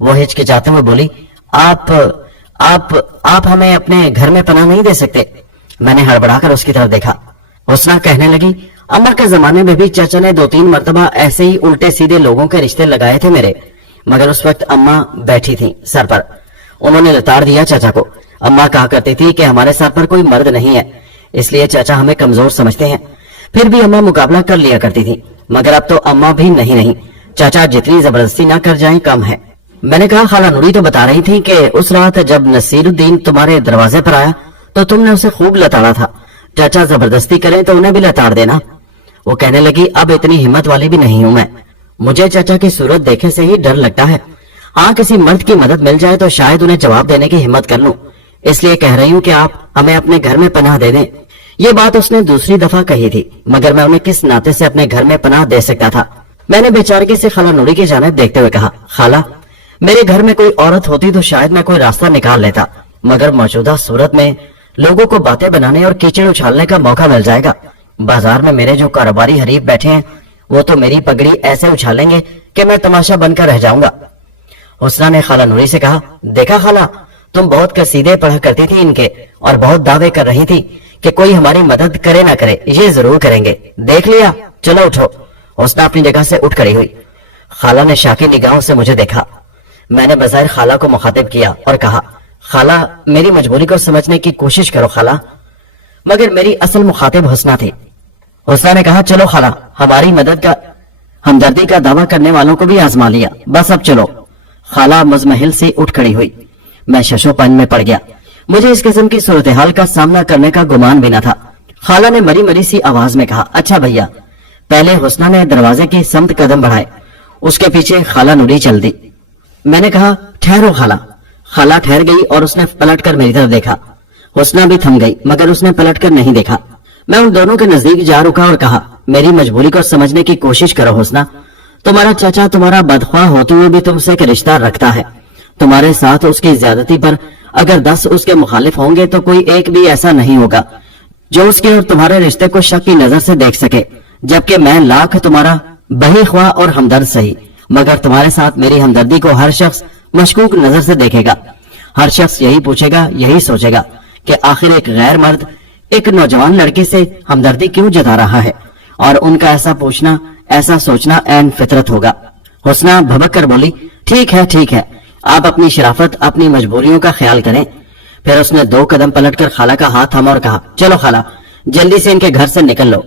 वो हिचकिचाते हुए बोली, आप हमें अपने घर में पनाह नहीं दे सकते? मैंने हड़बड़ाकर उसकी तरफ देखा। हुस्ना कहने लगी, अम्मा के जमाने में भी चाचा ने 2-3 मरतबा ऐसे ही उल्टे सीधे लोगों के रिश्ते लगाए थे मेरे, मगर उस वक्त अम्मा बैठी थी सर पर, उन्होंने लताड़ दिया चाचा को। अम्मा कहा करती थी कि हमारे सर पर कोई मर्द नहीं है, इसलिए चाचा हमें कमजोर समझते हैं। फिर भी अम्मा मुकाबला कर लिया करती थी, मगर अब तो अम्मा भी नहीं, चाचा जितनी जबरदस्ती ना कर जाएं कम है। मैंने कहा, खाला नूरी तो बता रही थी कि उस रात जब नसीरुद्दीन तुम्हारे दरवाजे पर आया तो तुमने उसे खूब लताड़ा था, चाचा जबरदस्ती करें तो उन्हें भी लताड़ देना। वो कहने लगी, अब इतनी हिम्मत वाली भी नहीं हूं मैं, मुझे चाचा की सूरत देखे से ही डर लगता है। हाँ, किसी मर्द की मदद मिल जाए तो शायद उन्हें जवाब देने की हिम्मत कर लूं, इसलिए कह रही हूं कि आप हमें अपने घर में पनाह दे दें। ये बात उसने दूसरी दफा कही थी, मगर मैं उन्हें किस नाते से अपने घर में पनाह दे सकता था? मैंने बेचारगी से खाला नूरी की जानिब देखते हुए कहा, खाला, मेरे घर में कोई औरत होती तो शायद मैं कोई रास्ता निकाल लेता, मगर मौजूदा सूरत में लोगों को बातें बनाने और कीचड़ उछालने का मौका मिल जाएगा। बाजार में मेरे जो कारोबारी हरीफ बैठे हैं वो तो मेरी पगड़ी ऐसे उछालेंगे कि मैं तमाशा बनकर रह जाऊंगा। हुस्ना ने खाला नूरी से कहा, देखा खाला, तुम बहुत कसीदे पढ़ा करती थी इनके और बहुत दावे कर रही थी कि कोई हमारी मदद करे ना करे, ये जरूर करेंगे, देख लिया, चलो उठो। हुस्ना अपनी जगह से उठ खड़ी हुई। खाला ने शाकी निगाहों से मुझे देखा। मैंने बज़ाहिर खाला को मुखातिब किया और कहा, खाला, मेरी मजबूरी को समझने की कोशिश करो खाला। मगर मेरी असल मुखातिब हुस्ना थी। हुस्ना ने कहा, चलो खाला, हमारी मदद का हमदर्दी का दावा करने वालों को भी आजमा लिया, बस अब चलो। खाला मुज़महिल से उठ खड़ी हुई। मैं शशोपन में पड़ गया। मुझे इस किस्म की सूरत हाल का सामना करने का गुमान भी न था। खाला ने मरी मरी सी आवाज में कहा, अच्छा भैया। पहले हुस्ना ने दरवाजे की समत कदम बढ़ाए, उसके पीछे खाला नूरी चल दी। मैंने कहा, ठहरो खाला। खाला ठहर गई और उसने पलटकर मेरी तरफ देखा। हुस्ना भी थम गई, मगर उसने पलटकर नहीं देखा। मैं उन दोनों के नजदीक जा रुका और कहा, मेरी मजबूरी को समझने की कोशिश करो हुस्ना। तुम्हारा चाचा तुम्हारा बदख्वाह होते हुए भी तुमसे एक रिश्ता रखता है। तुम्हारे साथ उसकी ज्यादती पर अगर 10 उसके मुखालिफ होंगे तो कोई एक भी ऐसा नहीं होगा जो उसके और तुम्हारे रिश्ते को शक की नजर से देख सके, जबकि मैं लाख तुम्हारा बही ख्वाह और हमदर्द सही, मगर तुम्हारे साथ मेरी हमदर्दी को हर शख्स मशकूक नजर से देखेगा। हर शख्स यही पूछेगा, यही सोचेगा कि आखिर एक गैर मर्द एक नौजवान लड़की से हमदर्दी क्यों जता रहा है, और उनका ऐसा पूछना, ऐसा सोचना ऐन फितरत होगा। حسنا بھبک کر بولی ٹھیک ہے آپ اپنی شرافت اپنی مجبوریوں کا خیال کریں. پھر اس نے 2 قدم پلٹ کر خالہ کا ہاتھ تھاما اور کہا چلو خالہ جلدی سے ان کے گھر سے نکل لو.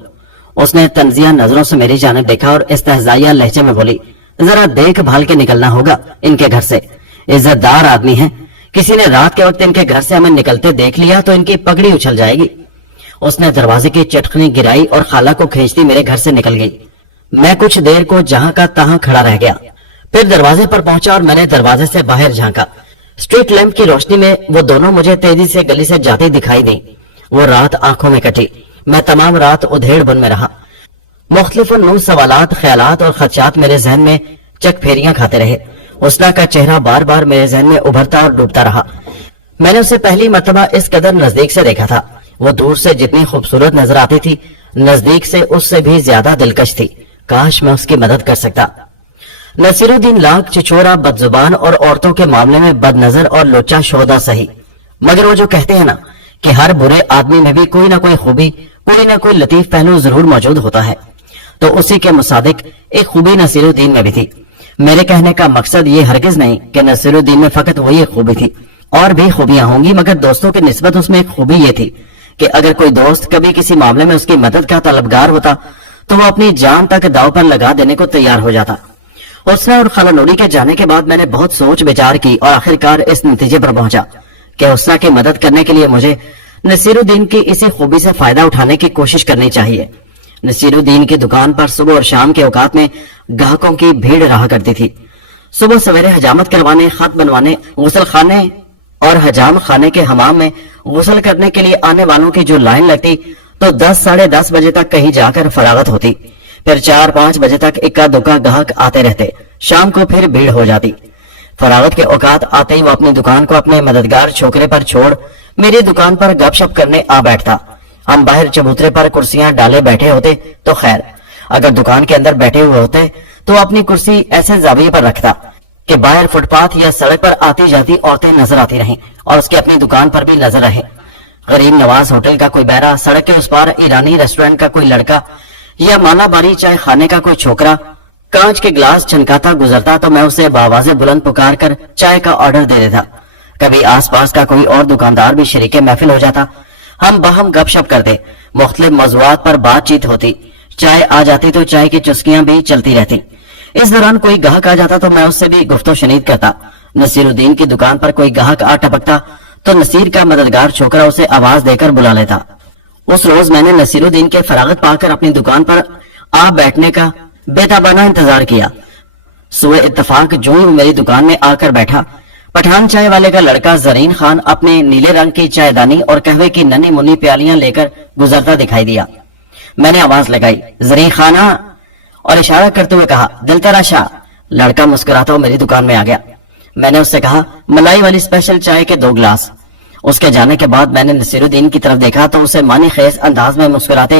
اس نے تنزیہ نظروں سے میری جانب دیکھا اور استہزائیہ لہجے میں بولی ذرا دیکھ بھال کے نکلنا ہوگا ان کے گھر سے. عزت دار آدمی ہیں, کسی نے رات کے وقت ان کے گھر سے ہمیں نکلتے دیکھ لیا تو ان کی پگڑی اچھل جائے گی. اس نے دروازے کی چٹکنی گرائی اور خالہ کو کھینچتی میرے گھر سے نکل گئی. میں کچھ دیر کو جہاں کا تہاں کھڑا رہ گیا. پھر دروازے پر پہنچا اور میں نے دروازے سے باہر جھانکا. اسٹریٹ لیمپ کی روشنی میں وہ دونوں مجھے تیزی سے گلی سے جاتی دکھائی دی. وہ رات آنکھوں میں کٹی. میں تمام رات ادھیڑ بن میں رہا. مختلف نو سوالات, خیالات اور خدشات میرے ذہن میں چک پھیریاں کھاتے رہے. حسنا کا چہرہ بار بار میرے ذہن میں ابھرتا اور ڈوبتا رہا. میں نے اسے پہلی مرتبہ اس قدر نزدیک سے دیکھا تھا. وہ دور سے جتنی خوبصورت نظر آتی تھی نزدیک سے اس سے بھی زیادہ دلکش تھی. کاش میں اس کی مدد کر سکتا. نصیر الدین لاکھ چچورا, بد زبان اور عورتوں کے معاملے میں بد نظر اور لوچا شودا سہی, مگر وہ جو کہتے ہیں نا کہ ہر برے آدمی میں بھی کوئی نہ کوئی خوبی, کوئی نہ کوئی لطیف پہلو ضرور موجود ہوتا ہے, تو اسی کے مصادق ایک خوبی نصیر الدین میں بھی تھی. میرے کہنے کا مقصد یہ ہرگز نہیں کہ نصیر الدین میں فقط وہی ایک خوبی تھی, اور بھی خوبیاں ہوں گی, مگر دوستوں کی نسبت اس میں ایک خوبی یہ تھی کہ اگر کوئی دوست کبھی کسی معاملے میں اس کی مدد کا طلبگار ہوتا تو وہ اپنی جان تک داؤ پر لگا دینے کو تیار ہو جاتا. حسنا اور خالہ نوری کے جانے کے بعد میں نے بہت سوچ بچار کی اور آخرکار اس نتیجے پر پہنچا کہ حسنا کی مدد کرنے کے لیے مجھے نصیر الدین کی اسی خوبی سے فائدہ اٹھانے کی کوشش کرنی چاہیے. نصیر الدین کی دکان پر صبح اور شام کے اوقات میں گاہکوں کی بھیڑ رہا کرتی تھی. صبح سویرے حجامت کروانے, خط بنوانے, غسل خانے اور حجام خانے کے حمام میں غسل کرنے کے لیے آنے والوں کی جو لائن لگتی تو 10 ساڑھے 10 بجے تک کہیں جا کر فراغت ہوتی. پھر 4-5 بجے تک اکا دکا گاہک آتے رہتے. شام کو پھر بھیڑ ہو جاتی. فراغت کے اوقات آتے ہی وہ اپنی دکان کو اپنے مددگار چھوکرے پر چھوڑ میری دکان پر گپ شپ کرنے آ بیٹھتا. ہم باہر چبوترے پر کرسیاں ڈالے بیٹھے ہوتے تو خیر, اگر دکان کے اندر بیٹھے ہوئے ہوتے تو اپنی کرسی ایسے زاویے پر رکھتا کہ باہر فٹ پاتھ یا سڑک پر آتی جاتی عورتیں نظر آتی رہیں اور اس کی اپنی دکان پر بھی نظر رہے. غریب نواز ہوٹل کا کوئی بہرا, سڑک کے اس پار ایرانی ریسٹورنٹ کا کوئی لڑکا یا مالا باری چائے خانے کا کوئی چھوکرا کانچ کے گلاس چھنکاتا گزرتا تو میں اسے بآواز بلند پکار کر چائے کا آرڈر دے دیتا. کبھی آس پاس کا کوئی اور دکاندار بھی شریک محفل ہو جاتا. ہم باہم گپ شپ کرتے, مختلف موضوعات پر بات چیت ہوتی. چائے آ جاتی تو چائے کی چسکیاں بھی چلتی رہتی. اس دوران کوئی گاہک آ جاتا تو میں اس سے بھی گفت و شنید کرتا. نصیر الدین کی دکان پر کوئی گاہک آ ٹپکتا تو نصیر کا مددگار چھوکرا اسے آواز دے کر بلا لیتا. اس روز میں نے نصیر الدین کے فراغت پا کر اپنی دکان پر آ بیٹھنے کا بے تابانہ انتظار کیا. سوئے اتفاق جو ہی میری دکان میں آ کر بیٹھا, پٹھان چائے والے کا لڑکا زرین خان اپنے نیلے رنگ کی چائے دانی اور قہوے کی ننھی منی پیالیاں لے کر گزرتا دکھائی دیا. میں نے آواز لگائی زرین خانہ, اور اشارہ کرتے ہوئے کہا دلترا شاہ. لڑکا مسکراتا ہوا میری دکان میں آ گیا. میں نے اس سے کہا ملائی والی اسپیشل چائے کے 2 گلاس. اس کے جانے کے بعد میں نے نصیر الدین کی طرف دیکھا تو اسے معنی خیز انداز میں مسکراتے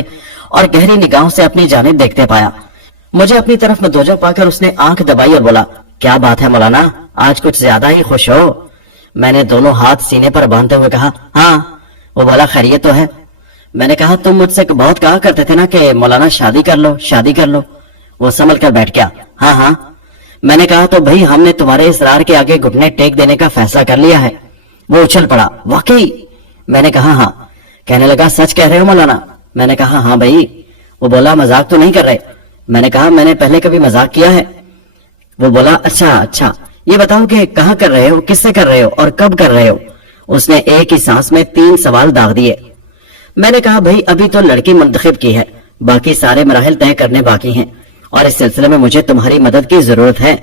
اور گہری نگاہوں سے اپنی جانب دیکھتے پایا. مجھے اپنی طرف متوجہ پا کر اس نے آنکھ دبائی اور بولا کیا بات ہے مولانا, آج کچھ زیادہ ہی خوش ہو. میں نے دونوں ہاتھ سینے پر باندھتے ہوئے کہا ہاں. وہ بولا خیریت تو ہے. میں نے کہا تم مجھ سے بہت کہا کرتے تھے نا کہ مولانا شادی کر لو شادی کر لو. وہ سنبھل کر بیٹھ گیا. ہاں. میں نے کہا تو بھائی ہم نے تمہارے اصرار کے آگے گھٹنے ٹیک دینے کا فیصلہ کر لیا ہے. وہ اچھل پڑا واقعی. میں نے کہا ہاں. کہنے لگا سچ کہہ رہے ہو مولانا. میں نے کہا ہاں بھائی. وہ بولا مذاق تو نہیں کر رہے. میں نے کہا میں نے پہلے کبھی مذاق کیا ہے. وہ بولا اچھا یہ بتاؤ کہ کہاں کر رہے ہو, کس سے کر رہے ہو اور کب کر رہے ہو. اس نے ایک ہی سانس میں 3 سوال داغ دیے. میں نے کہا بھائی ابھی تو لڑکی منتخب کی ہے, باقی سارے مراحل طے کرنے باقی ہیں اور اس سلسلے میں مجھے تمہاری مدد کی ضرورت ہے.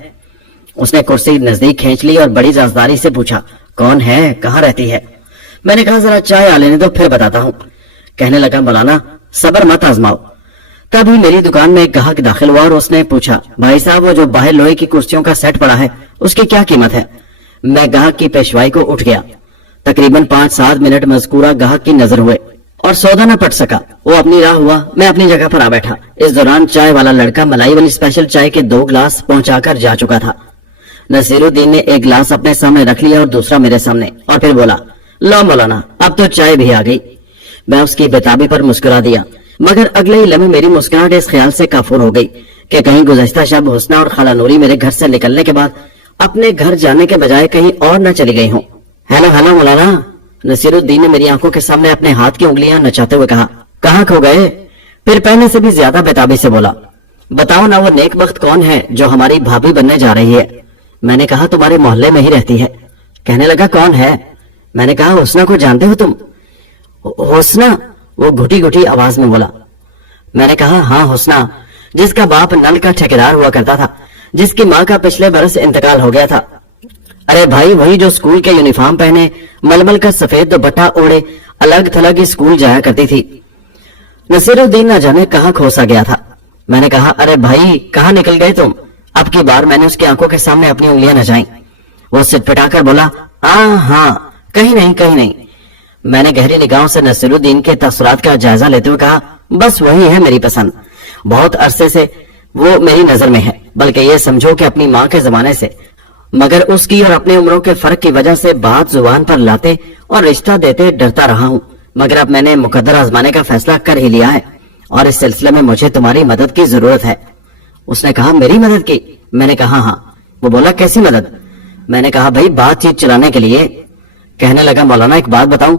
اس نے کرسی نزدیک کھینچ لی اور بڑی رازداری سے پوچھا کون ہے, کہاں رہتی ہے. میں نے کہا ذرا چائے آ لینے دو پھر بتاتا ہوں. کہنے لگا مولانا صبر مت آزماؤ. تب ہی میری دکان میں ایک گاہک داخل ہوا اور اس نے پوچھا بھائی صاحب وہ جو باہر لوہے کی کرسیوں کا سیٹ پڑا ہے اس کی کیا قیمت ہے. میں گاہک کی پیشوائی کو اٹھ گیا. تقریباً 5-7 منٹ مذکورہ گاہک کی نظر ہوئے اور سودا نہ پٹ سکا. وہ اپنی راہ ہوا, میں اپنی جگہ پر آ بیٹھا. اس دوران چائے والا لڑکا ملائی والی اسپیشل چائے کے 2 گلاس پہنچا کر جا چکا تھا. نصیر الدین نے ایک گلاس اپنے سامنے رکھ لیا اور دوسرا میرے سامنے, اور پھر بولا لو مولانا اب تو چائے بھی آ گئی. میں اس کی بےتابی پر مسکرا دیا, مگر اگلے ہی لمحے میری مسکراہٹ اس خیال سے کافور ہو گئی कि कहीं गुज़श्ता शब हुस्ना और खाला नूरी मेरे घर से निकलने के बाद अपने घर जाने के बजाय कहीं और न चली गई हूँ। हेलो हेलो मौलाना, नसीरुद्दीन ने मेरी आंखों के सामने अपने हाथ की उंगलियां नचाते हुए कहा। कहाँ खो गए? फिर पहले से भी ज्यादा बेताबी से बोला। बताओ ना वो नेक बख्त कौन है जो हमारी भाभी बनने जा रही है? मैंने कहा तुम्हारे मोहल्ले में ही रहती है। कहने लगा कौन है? मैंने कहा हुस्ना को जानते हो तुम? हुस्ना? वो घुटी घुटी आवाज में बोला। मैंने कहा हाँ हुस्ना, जिसका बाप नल का ठेकेदार हुआ करता था, जिसकी माँ का पिछले बरस इंतकाल हो गया था। अरे भाई वही जो स्कूल के यूनिफॉर्म पहने, मलमल का सफेद दुपट्टा ओढ़े, अलग थलग स्कूल जाया करती थी। नसीरुद्दीन न जाने कहाँ खोसा गया था। मैंने कहा अरे भाई कहाँ निकल गए तुम? अब की बार मैंने उसकी आंखों के सामने अपनी उंगलियां नचाई। वो सिटपिटाकर बोला हाँ कहीं नहीं। मैंने गहरी निगाहों से नसीरुद्दीन के तसुरात का जायजा लेते हुए कहा बस वही है मेरी पसंद। बहुत अरसे से वो मेरी नजर में है, बल्कि ये समझो कि अपनी माँ के जमाने से, मगर उसकी और अपने उम्रों के फर्क की वजह से बात जुबान पर लाते और रिश्ता देते डरता रहा हूँ। मगर अब मैंने मुकद्दर आजमाने का फैसला कर ही लिया है और इस सिलसिले में मुझे तुम्हारी मदद की जरूरत है। उसने कहा मेरी मदद की? मैंने कहा हाँ। वो बोला कैसी मदद? मैंने कहा भाई बातचीत चलाने के लिए। कहने लगा मौलाना एक बात बताऊं?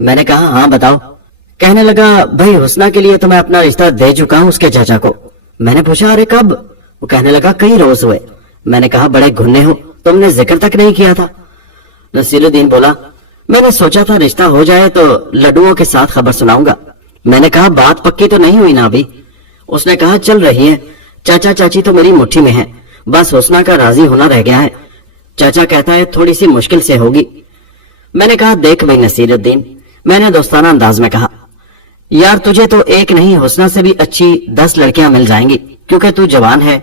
मैंने कहा हाँ बताओ। कहने लगा भाई हुस्ना के लिए तो मैं अपना रिश्ता दे चुका हूँ उसके चाचा को। मैंने पूछा अरे कब? वो कहने लगा कई रोज हुए। मैंने कहा बड़े घुन्ने हो, तुमने जिक्र तक नहीं किया था। नसीरुद्दीन बोला मैंने सोचा था रिश्ता हो जाए तो लड्डुओं के साथ खबर सुनाऊंगा। मैंने कहा बात पक्की तो नहीं हुई ना अभी? उसने कहा चल रही है, चाचा चाची तो मेरी मुट्ठी में है, बस हुस्ना का राजी होना रह गया है। चाचा कहता है थोड़ी सी मुश्किल से होगी। मैंने कहा देख भाई नसीरुद्दीन, मैंने दोस्ताना अंदाज में कहा यार तुझे तो एक नहीं हुस्ना से भी अच्छी 10 लड़कियां मिल जाएंगी, क्योंकि तू जवान है,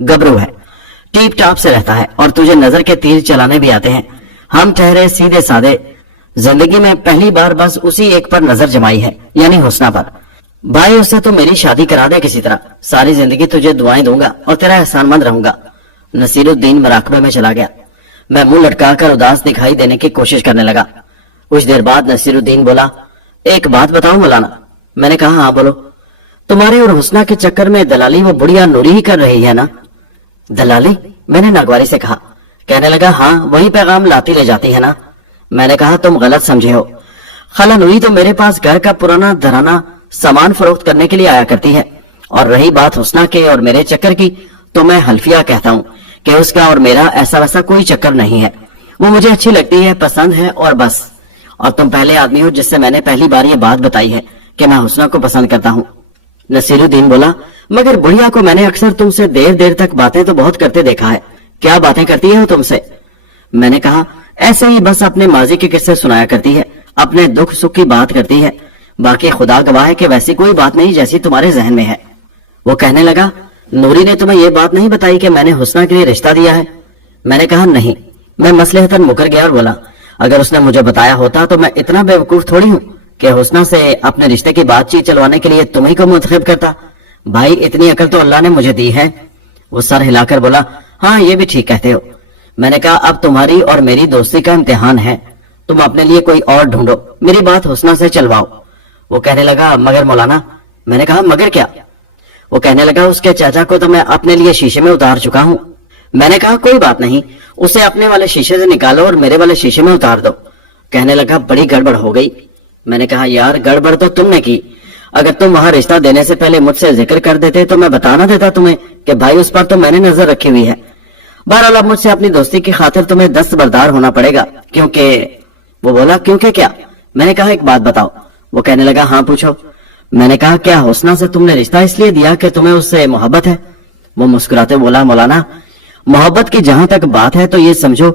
गबरू है, टीप टाप से रहता है और तुझे नजर के तीर चलाने भी आते हैं। हम ठहरे सीधे साधे, जिंदगी में पहली बार बस उसी एक पर नजर जमाई है, यानी हुस्ना पर। भाई उससे तो मेरी शादी करा दे किसी तरह, सारी जिंदगी तुझे दुआएं दूंगा और तेरा एहसानमंद रहूंगा। नसीरुद्दीन मराकबे में चला गया। मैं मुंह लटकाकर उदास दिखाई देने की कोशिश करने लगा। कुछ देर बाद नसीरुद्दीन बोला एक बात बताऊं मौलाना? मैंने कहा हाँ बोलो। तुम्हारे और हुस्ना के चक्कर में दलाली वो बुढ़िया नूरी ही कर रही है ना? दलाली? मैंने नागवारी से कहा। कहने लगा हाँ वही पैगाम लाती ले जाती है ना। मैंने कहा तुम गलत समझे हो, खाला नूरी तो मेरे पास घर का पुराना धराना सामान फरोख्त करने के लिए आया करती है। और रही बात हुस्ना के और मेरे चक्कर की, तो मैं हल्फिया कहता हूँ कि उसका और मेरा ऐसा वैसा कोई चक्कर नहीं है। वो मुझे अच्छी लगती है, पसंद है और बस। और तुम पहले आदमी हो जिससे मैंने पहली बार ये बात बताई है कि मैं हुस्ना को पसंद करता हूँ। नसीरुद्दीन बोला मगर बुढ़िया को मैंने अक्सर तुमसे देर देर तक बातें तो बहुत करते देखा है, क्या बातें करती है वो तुमसे? मैंने कहा ऐसे ही बस अपने माजी के किस्से सुनाया करती है, अपने दुख सुख की बात करती है, बाकी खुदा गवाह है कि वैसी कोई बात नहीं जैसी तुम्हारे जहन में है। वो कहने लगा नूरी ने तुम्हें ये बात नहीं बताई कि मैंने हुस्ना के लिए रिश्ता दिया है? मैंने कहा नहीं। मैं मसलहतन मुकर गया और बोला अगर उसने मुझे बताया होता तो मैं इतना बेवकूफ थोड़ी हूँ कि हुस्ना से अपने रिश्ते की बातचीत चलवाने के लिए तुम्ही को मुंतखब करता। भाई इतनी अकल तो अल्लाह ने मुझे दी है। वो सर हिलाकर बोला हाँ ये भी ठीक कहते हो। मैंने कहा अब तुम्हारी और मेरी दोस्ती का इम्तिहान है, तुम अपने लिए कोई और ढूंढो, मेरी बात हुस्ना से चलवाओ। वो कहने लगा मगर मौलाना? मैंने कहा मगर क्या? वो कहने लगा उसके चाचा को तो मैं अपने लिए शीशे में उतार चुका हूँ। मैंने कहा कोई बात नहीं, उसे अपने वाले शीशे से निकालो और मेरे वाले शीशे में उतार दो। कहने लगा बड़ी गड़बड़ हो गई। मैंने कहा यार गड़बड़ तो तुमने की, अगर तुम वहां रिश्ता देने से पहले मुझसे जिक्र कर देते तो मैं बता ना देता तुम्हें कि भाई उस पर तो मैंने नजर रखी हुई है। बहरहाल अब मुझसे अपनी दोस्ती की खातिर तुम्हें दस्तबरदार होना पड़ेगा, क्योंकि वो बोला क्योंकि क्या? मैंने कहा एक बात बताओ। वो कहने लगा हाँ पूछो। मैंने कहा क्या हुस्ना से तुमने रिश्ता इसलिए दिया कि तुम्हें उससे मोहब्बत है? वो मुस्कुराते बोला मौलाना मोहब्बत की जहां तक बात है तो ये समझो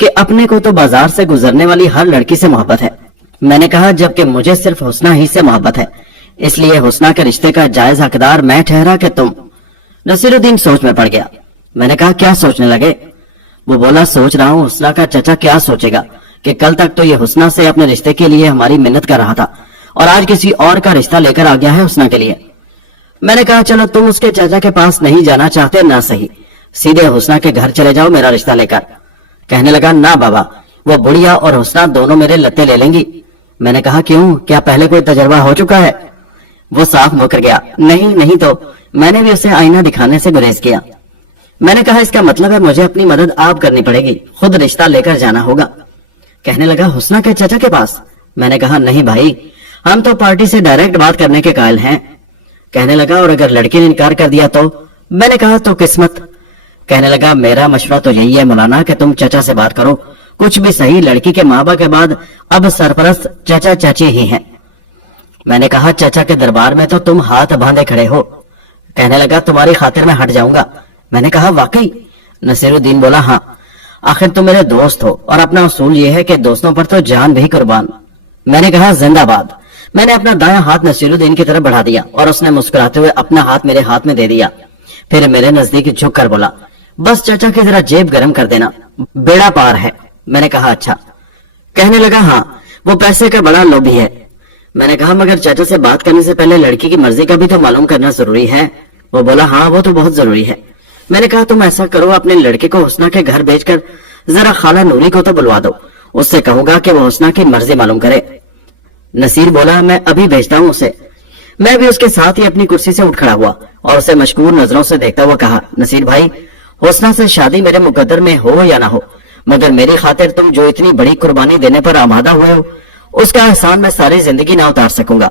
कि अपने को तो बाजार से गुजरने वाली हर लड़की से मोहब्बत है। मैंने कहा जबकि मुझे सिर्फ हुस्ना ही से मोहब्बत है, इसलिए हुस्ना के रिश्ते का जायज हकदार मैं ठहरा कि तुम। नसीरुद्दीन सोच में पड़ गया। मैंने कहा क्या सोचने लगे? वो बोला सोच रहा हूँ हुस्ना का चाचा क्या सोचेगा कि कल तक तो ये हुस्ना से अपने रिश्ते के लिए हमारी मिन्नत कर रहा था और आज किसी और का रिश्ता लेकर आ गया है हुस्ना के लिए। मैंने कहा चलो तुम उसके चाचा के पास नहीं जाना चाहते ना सही, सीधे हुस्ना के घर चले जाओ मेरा रिश्ता लेकर। कहने लगा ना बाबा, वो बुढ़िया और हुस्ना दोनों मेरे लत्ते ले लेंगी। मैंने कहा क्यों, क्या पहले कोई तजर्बा हो चुका है? वो साफ मुकर गया, नहीं तो मैंने भी उसे आईना दिखाने से गुरेज किया। मैंने कहा, इसका मतलब है मुझे अपनी मदद आप करनी पड़ेगी, खुद रिश्ता लेकर जाना होगा। कहने लगा, हुस्ना के चाचा के पास? मैंने कहा, नहीं भाई, हम तो पार्टी से डायरेक्ट बात करने के कायल हैं। कहने लगा, और अगर लड़की ने इनकार कर दिया तो? मैंने कहा, तो किस्मत। कहने लगा, मेरा मशवरा तो यही है मौलाना कि तुम चाचा से बात करो, कुछ भी सही लड़की के माँ बाप के बाद अब सरपरस्त चाचा चाची ही हैं। मैंने कहा, चाचा के दरबार में तो तुम हाथ बांधे खड़े हो। कहने लगा, तुम्हारी खातिर मैं हट जाऊंगा। मैंने कहा, वाकई? नसीरुद्दीन बोला, हाँ, आखिर तुम मेरे दोस्त हो और अपना उसूल ये है कि दोस्तों पर तो जान भी कुर्बान। मैंने कहा, जिंदाबाद। मैंने अपना दायां हाथ नसीरुद्दीन की तरफ बढ़ा दिया और उसने मुस्कुराते हुए अपना हाथ मेरे हाथ में दे दिया। फिर मेरे नजदीक झुक कर बोला, बस चाचा की जरा जेब गर्म कर देना, बेड़ा पार है। मैंने कहा, अच्छा। कहने लगा, हाँ, वो पैसे का बड़ा लोभी है। मैंने कहा, मगर चाचा से बात करने से पहले लड़की की मर्जी का भी तो मालूम करना जरूरी है। वो बोला, हाँ, वो तो बहुत जरूरी है। मैंने कहा, तुम ऐसा करो, अपने लड़के को हुस्ना के घर भेजकर जरा खाला नूरी को तो बुलवा दो, उससे कहूंगा कि वो हुस्ना की मर्जी मालूम करे। नसीर बोला, मैं अभी भेजता हूँ उसे। मैं भी उसके साथ ही अपनी कुर्सी से उठ खड़ा हुआ और उसे मशकूर नजरों से देखता हुआ कहा, नसीर भाई, हुस्ना से शादी मेरे मुकद्दर में हो या ना हो, मगर मेरी खातिर तुम जो इतनी बड़ी कुर्बानी देने पर आमादा हुए हो, उसका एहसान मैं सारी जिंदगी ना उतार सकूंगा।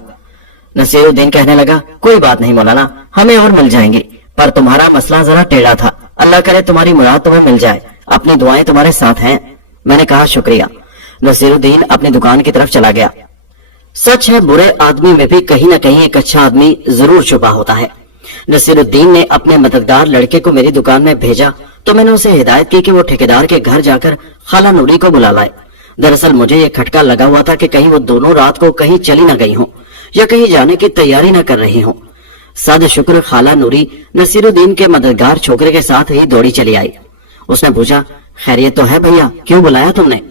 नसीरुद्दीन कहने लगा, कोई बात नहीं मौलाना, हमें और मिल जाएंगे, पर तुम्हारा मसला जरा टेढ़ा था। अल्लाह करे तुम्हारी मुराद तुम्हें मिल जाए, अपनी दुआएं तुम्हारे साथ हैं। मैंने कहा, शुक्रिया। नसीरुद्दीन अपनी दुकान की तरफ चला गया। सच है, बुरे आदमी में भी कहीं ना कहीं एक अच्छा आदमी जरूर छुपा होता है। नसीरुद्दीन ने अपने मददगार लड़के को मेरी दुकान में भेजा तो मैंने उसे हिदायत की कि वो ठेकेदार के घर जाकर खाला नूरी को बुला लाए। दरअसल मुझे ये खटका लगा हुआ था कि कहीं वो दोनों रात को कहीं चली ना गई हो या कहीं जाने की तैयारी ना कर रही हो। सद शुक्र खाला नूरी नसीरुद्दीन के मददगार छोकरे के साथ ही दौड़ी चली आई। उसने पूछा, खैरियत तो है भैया, क्यों बुलाया तुमने?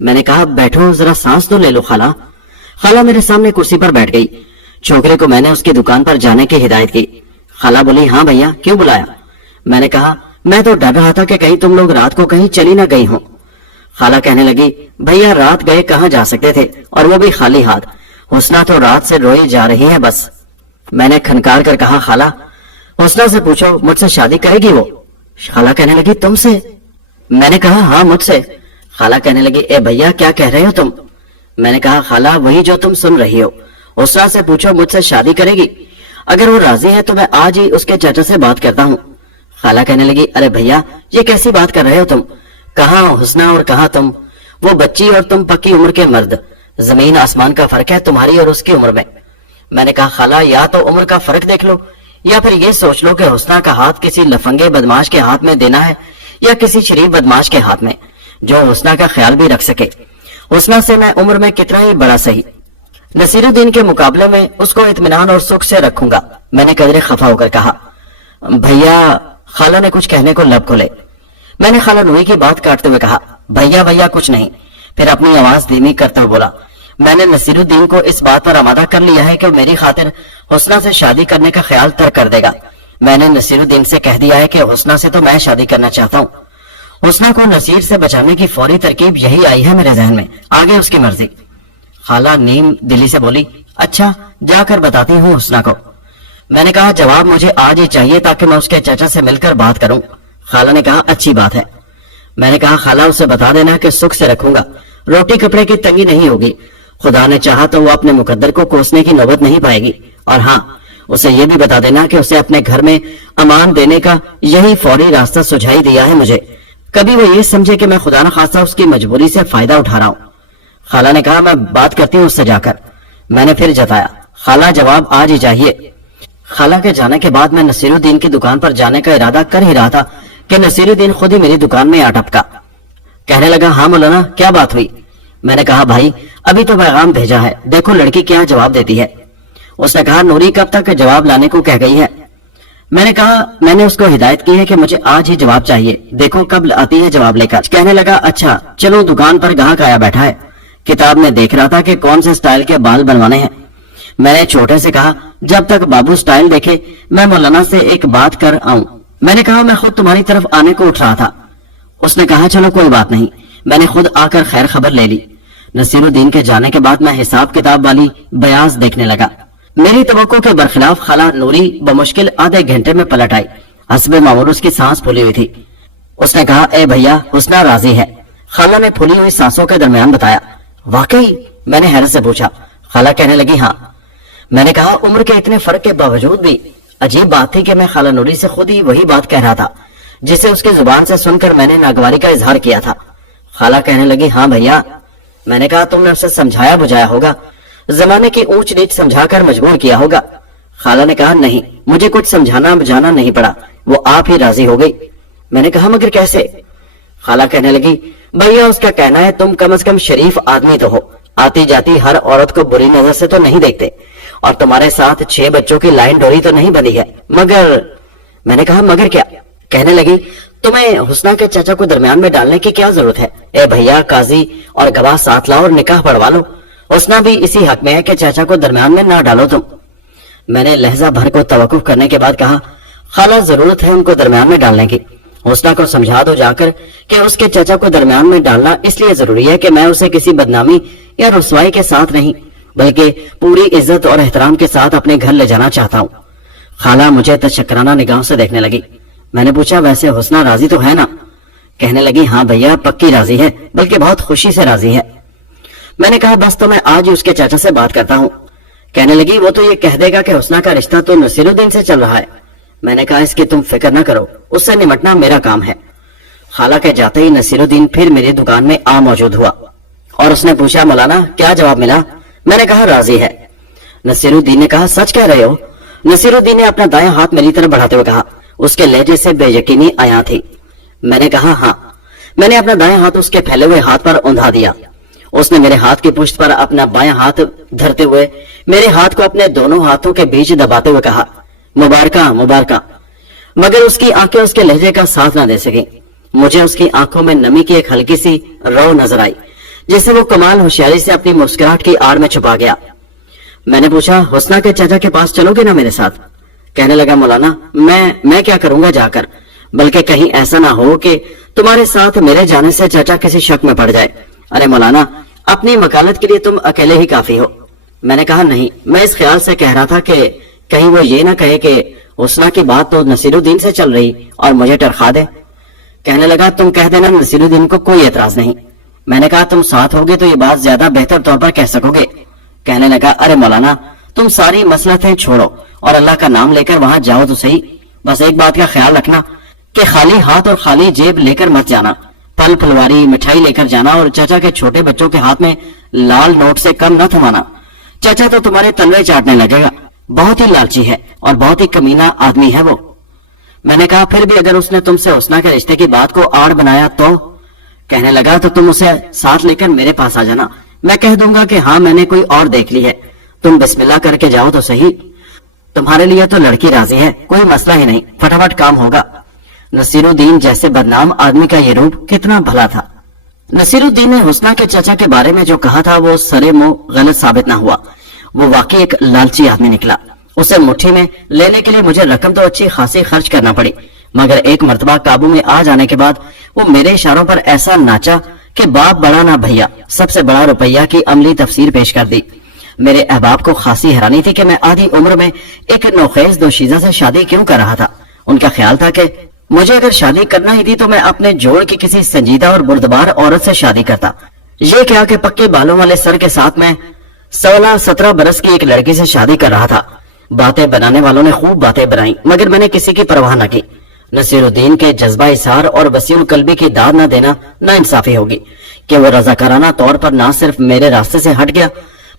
मैंने कहा, बैठो, जरा सांस तो ले लो खाला। खाला मेरे सामने कुर्सी पर बैठ गई। छोकरे को मैंने उसकी दुकान पर जाने की हिदायत की। खाला बोली, हाँ भैया, क्यों बुलाया? मैंने कहा, मैं तो डर रहा था कि कहीं तुम लोग रात को कहीं चली ना गई हो। खाला कहने लगी, भैया रात गए कहाँ जा सकते थे, और वो भी खाली हाथ। हुस्ना तो रात से रोई जा रही है बस। मैंने खनकार कर कहा, खाला, हुस्ना से पूछो मुझसे शादी करेगी वो? खाला कहने लगी, तुमसे? मैंने कहा, हाँ, मुझसे। खाला कहने लगी, ए भैया, क्या कह रहे हो तुम? मैंने कहा, खाला, वही जो तुम सुन रही हो, हुस्ना से पूछो मुझसे शादी करेगी। अगर वो राजी है तो मैं आज ही उसके चाचा से बात करता हूँ। खाला कहने लगी, अरे भैया, ये कैसी बात कर रहे हो तुम? कहाँ हुस्ना और कहाँ तुम? वो बच्ची और तुम पक्की उम्र के मर्द, जमीन आसमान का फर्क है तुम्हारी और उसकी उम्र में। मैंने कहा, खाला, या तो उम्र का फर्क देख लो या फिर ये सोच लो कि हुस्ना का हाथ किसी लफंगे बदमाश के हाथ में देना है या किसी शरीफ बदमाश के हाथ में जो हुस्ना का ख्याल भी रख सके। हुस्ना से मैं उम्र में कितना ही बड़ा सही, नसीरुद्दीन के मुकाबले में उसको इत्मीनान और सुख से रखूंगा। मैंने कदरे खफा होकर कहा, भैया। खाला ने कुछ कहने को लब खोले। मैंने खाला नूरी की बात काटते हुए कहा, भैया भैया कुछ नहीं। फिर अपनी आवाज धीमी करते हुए बोला, मैंने नसीरुद्दीन को इस बात पर आमादा कर लिया है कि मेरी खातिर हुस्ना से शादी करने का ख्याल तर्क कर देगा। मैंने नसीरुद्दीन से कह दिया है कि हुस्ना से तो मैं शादी करना चाहता हूँ। हुस्ना को नसीर से बचाने की फौरी तरकीब यही आई है मेरे जहन में, आगे उसकी मर्जी। खाला नीम दिली से बोली, अच्छा, जाकर बताती हूँ हुस्ना को। मैंने कहा, जवाब मुझे आज ही चाहिए ताकि मैं उसके चाचा से मिलकर बात करूं। खाला ने कहा, अच्छी बात है। मैंने कहा, खाला, उसे बता देना कि सुख से रखूंगा, रोटी कपड़े की तंगी नहीं होगी। खुदा ने चाहा तो वो अपने मुकद्दर को कोसने की नौबत नहीं पाएगी। और हाँ, उसे ये भी बता देना कि उसे अपने घर में अमान देने का यही फौरी रास्ता सुझाई दिया है मुझे। कभी वो ये समझे कि मैं खुदा न खासा उसकी मजबूरी से फायदा उठा रहा हूँ। खाला ने कहा, मैं बात करती हूँ उससे जाकर। मैंने फिर जताया, खाला, जवाब आज ही चाहिए। खाला के जाने के बाद मैं नसीरुद्दीन की दुकान पर जाने का इरादा कर ही रहा था कि नसीरुद्दीन खुद ही मेरी दुकान में आ टपका। कहने लगा, हाँ मौलाना, क्या बात हुई? मैंने कहा, भाई, अभी तो पैगाम भेजा है, देखो लड़की क्या जवाब देती है। उसने कहा, नूरी कब तक जवाब लाने को कह गई है? मैंने कहा, मैंने उसको हिदायत की है कि मुझे आज ही जवाब चाहिए, देखो कब आती है जवाब लेकर। कहने लगा, अच्छा चलो, दुकान पर ग्राहक आया बैठा है, किताब में देख रहा था कि कौन से स्टाइल के बाल बनवाने हैं। मैंने छोटे से कहा, जब तक बाबू स्टाइल देखे मैं मौलाना से एक बात कर आऊं। मैंने कहा, मैं खुद तुम्हारी तरफ आने को उठ रहा था। उसने कहा, चलो कोई बात नहीं। मैंने खुद आकर खैर खबर ले ली। नसीरुद्दीन के जाने के बाद मैं हिसाब किताब वाली बयाज देखने लगा। میری توقع کے برخلاف خالہ نوری بمشکل آدھے گھنٹے میں پلٹ آئی. حسب معمول اس کی سانس پھولی ہوئی تھی. اس نے کہا اے بھیا حسنہ راضی ہے. خالہ نے پھولی ہوئی سانسوں کے درمیان بتایا. واقعی؟ میں نے حیرت سے پوچھا. خالہ کہنے لگی ہاں. میں نے کہا عمر کے اتنے فرق کے باوجود بھی عجیب بات تھی کہ میں خالہ نوری سے خود ہی وہی بات کہہ رہا تھا جسے اس کی زبان سے سن کر میں نے ناگواری کا اظہار کیا تھا. خالہ کہنے لگی ہاں بھیا. میں نے کہا تم نے اسے سمجھایا بجھایا ہوگا, زمانے کی اونچ نیچ سمجھا کر مجبور کیا ہوگا. خالہ نے کہا نہیں, مجھے کچھ سمجھانا بجھانا نہیں پڑا, وہ آپ ہی راضی ہو گئی. میں نے کہا مگر کیسے؟ خالہ کہنے لگی بھیا اس کا کہنا ہے تم کم از کم شریف آدمی تو ہو, آتی جاتی ہر عورت کو بری نظر سے تو نہیں دیکھتے, اور تمہارے ساتھ 6 بچوں کی لائن ڈوری تو نہیں بنی ہے. مگر میں نے کہا مگر کیا؟ کہنے لگی تمہیں حسنہ کے چچا کو درمیان میں ڈالنے کی کیا ضرورت ہے؟ اے بھیا قاضی اور گواہ ساتھ لاؤ اور نکاح پڑھوا لو. حسنہ بھی اسی حق میں ہے کہ چچا کو درمیان میں نہ ڈالو تم. میں نے لہجہ بھر کو توقف کرنے کے بعد کہا خالہ ضرورت ہے ان کو درمیان میں ڈالنے کی. حسنہ کو سمجھا دو جا کر کہ اس کے چچا کو درمیان میں ڈالنا اس لیے ضروری ہے کہ میں اسے کسی بدنامی یا رسوائی کے ساتھ نہیں بلکہ پوری عزت اور احترام کے ساتھ اپنے گھر لے جانا چاہتا ہوں. خالہ مجھے تشکرانہ نگاہوں سے دیکھنے لگی. میں نے پوچھا ویسے حسنہ راضی تو ہے نا؟ کہنے لگی ہاں بھیا پکی راضی ہے, بلکہ بہت خوشی سے راضی ہے. میں نے کہا بس تو میں آج اس کے چاچا سے بات کرتا ہوں. کہنے لگی وہ تو یہ کہہ دے گا کہ حسنہ کا رشتہ تو نصیر الدین سے چل رہا ہے. میں نے کہا اس کی تم فکر نہ کرو, اس سے نمٹنا میرا کام ہے. خالہ کے جاتے ہی نصیر الدین پھر میری دکان میں آ موجود ہوا اور اس نے پوچھا مولانا کیا جواب ملا؟ میں نے کہا راضی ہے. نصیر الدین نے کہا سچ کہہ رہے ہو؟ نصیر الدین نے اپنا دایاں ہاتھ میری طرف بڑھاتے ہوئے کہا. اس کے لہجے سے بے یقینی آیا تھی. میں نے کہا ہاں. میں نے اپنا دایاں ہاتھ اس کے پھیلے ہوئے ہاتھ پر اوندا دیا. اس نے میرے ہاتھ کی پشت پر اپنا بایاں ہاتھ دھرتے ہوئے میرے ہاتھ کو اپنے دونوں ہاتھوں کے بیچ دباتے ہوئے کہا مبارکہ مبارکہ. مگر اس کی آنکھیں اس کے لہجے کا ساتھ نہ دے سکیں. مجھے اس کی آنکھوں میں نمی کی ایک ہلکی سی رو نظر آئی جسے وہ کمال ہوشیاری سے اپنی مسکراہٹ کی آڑ میں چھپا گیا. میں نے پوچھا حسنہ کے چچا کے پاس چلو گے نا میرے ساتھ؟ کہنے لگا مولانا میں کیا کروں گا جا کر, بلکہ کہیں ایسا نہ ہو کہ تمہارے ساتھ میرے جانے سے چچا کسی شک میں پڑ جائے. ارے مولانا اپنی وکالت کے لیے تم اکیلے ہی کافی ہو. میں نے کہا نہیں, میں اس خیال سے کہہ رہا تھا کہ کہیں وہ یہ نہ کہے کہ حسنہ کی بات تو نصیر الدین سے چل رہی اور مجھے ٹرخا دے. کہنے لگا تم کہہ دینا نصیر الدین کو کوئی اعتراض نہیں. میں نے کہا تم ساتھ ہوگے تو یہ بات زیادہ بہتر طور پر کہہ سکو گے. کہنے لگا ارے مولانا تم ساری مسلطیں چھوڑو اور اللہ کا نام لے کر وہاں جاؤ تو صحیح. بس ایک بات کا خیال رکھنا کہ خالی ہاتھ اور خالی جیب لے کر مت جانا. پھل پھلواری مٹھائی لے کر جانا اور چچا کے چھوٹے بچوں کے ہاتھ میں لال نوٹ سے کم نہ تھمانا. چچا تو تمہارے تلوے چاٹنے لگے گا. بہت ہی لالچی ہے اور بہت ہی کمینہ آدمی ہے وہ. میں نے کہا پھر بھی اگر اس نے تم سے حسنہ کے رشتے کی بات کو آڑ بنایا تو؟ کہنے لگا تو تم اسے ساتھ لے کر میرے پاس آ جانا. میں کہہ دوں گا کہ ہاں میں نے کوئی اور دیکھ لی ہے, تم بسم اللہ کر کے جاؤ تو صحیح. تمہارے لیے تو لڑکی راضی ہے, کوئی مسئلہ ہی نہیں, فٹافٹ کام ہوگا. نصیر الدین جیسے بدنام آدمی کا یہ روپ کتنا بھلا تھا. نصیر الدین نے حسنہ کے چچا کے بارے میں جو کہا تھا وہ سرے منہ غلط ثابت نہ ہوا. وہ واقعی ایک لالچی آدمی نکلا. اسے مٹھی میں لینے کے لیے مجھے رقم تو اچھی خاصی خرچ کرنا پڑی, مگر ایک مرتبہ قابو میں آ جانے کے بعد وہ میرے اشاروں پر ایسا ناچا کہ باپ بڑا نہ بھیا سب سے بڑا روپیہ کی عملی تفسیر پیش کر دی. میرے احباب کو خاصی حیرانی تھی کہ میں آدھی عمر میں ایک نوخیز دوشیزہ سے شادی کیوں کر رہا تھا. ان کا خیال تھا کہ مجھے اگر شادی کرنا ہی تھی تو میں اپنے جوڑ کی کسی سنجیدہ اور بردبار عورت سے شادی کرتا. یہ کیا کہ پکے بالوں والے سر کے ساتھ میں 16-17 برس کی ایک لڑکی سے شادی کر رہا تھا. باتیں بنانے والوں نے خوب باتیں بنائیں مگر میں نے کسی کی پرواہ نہ کی. نصیر الدین کے جذبہ اثار اور وسیع القلبی کی داد نہ دینا نا انصافی ہوگی کہ وہ رضاکارانہ طور پر نہ صرف میرے راستے سے ہٹ گیا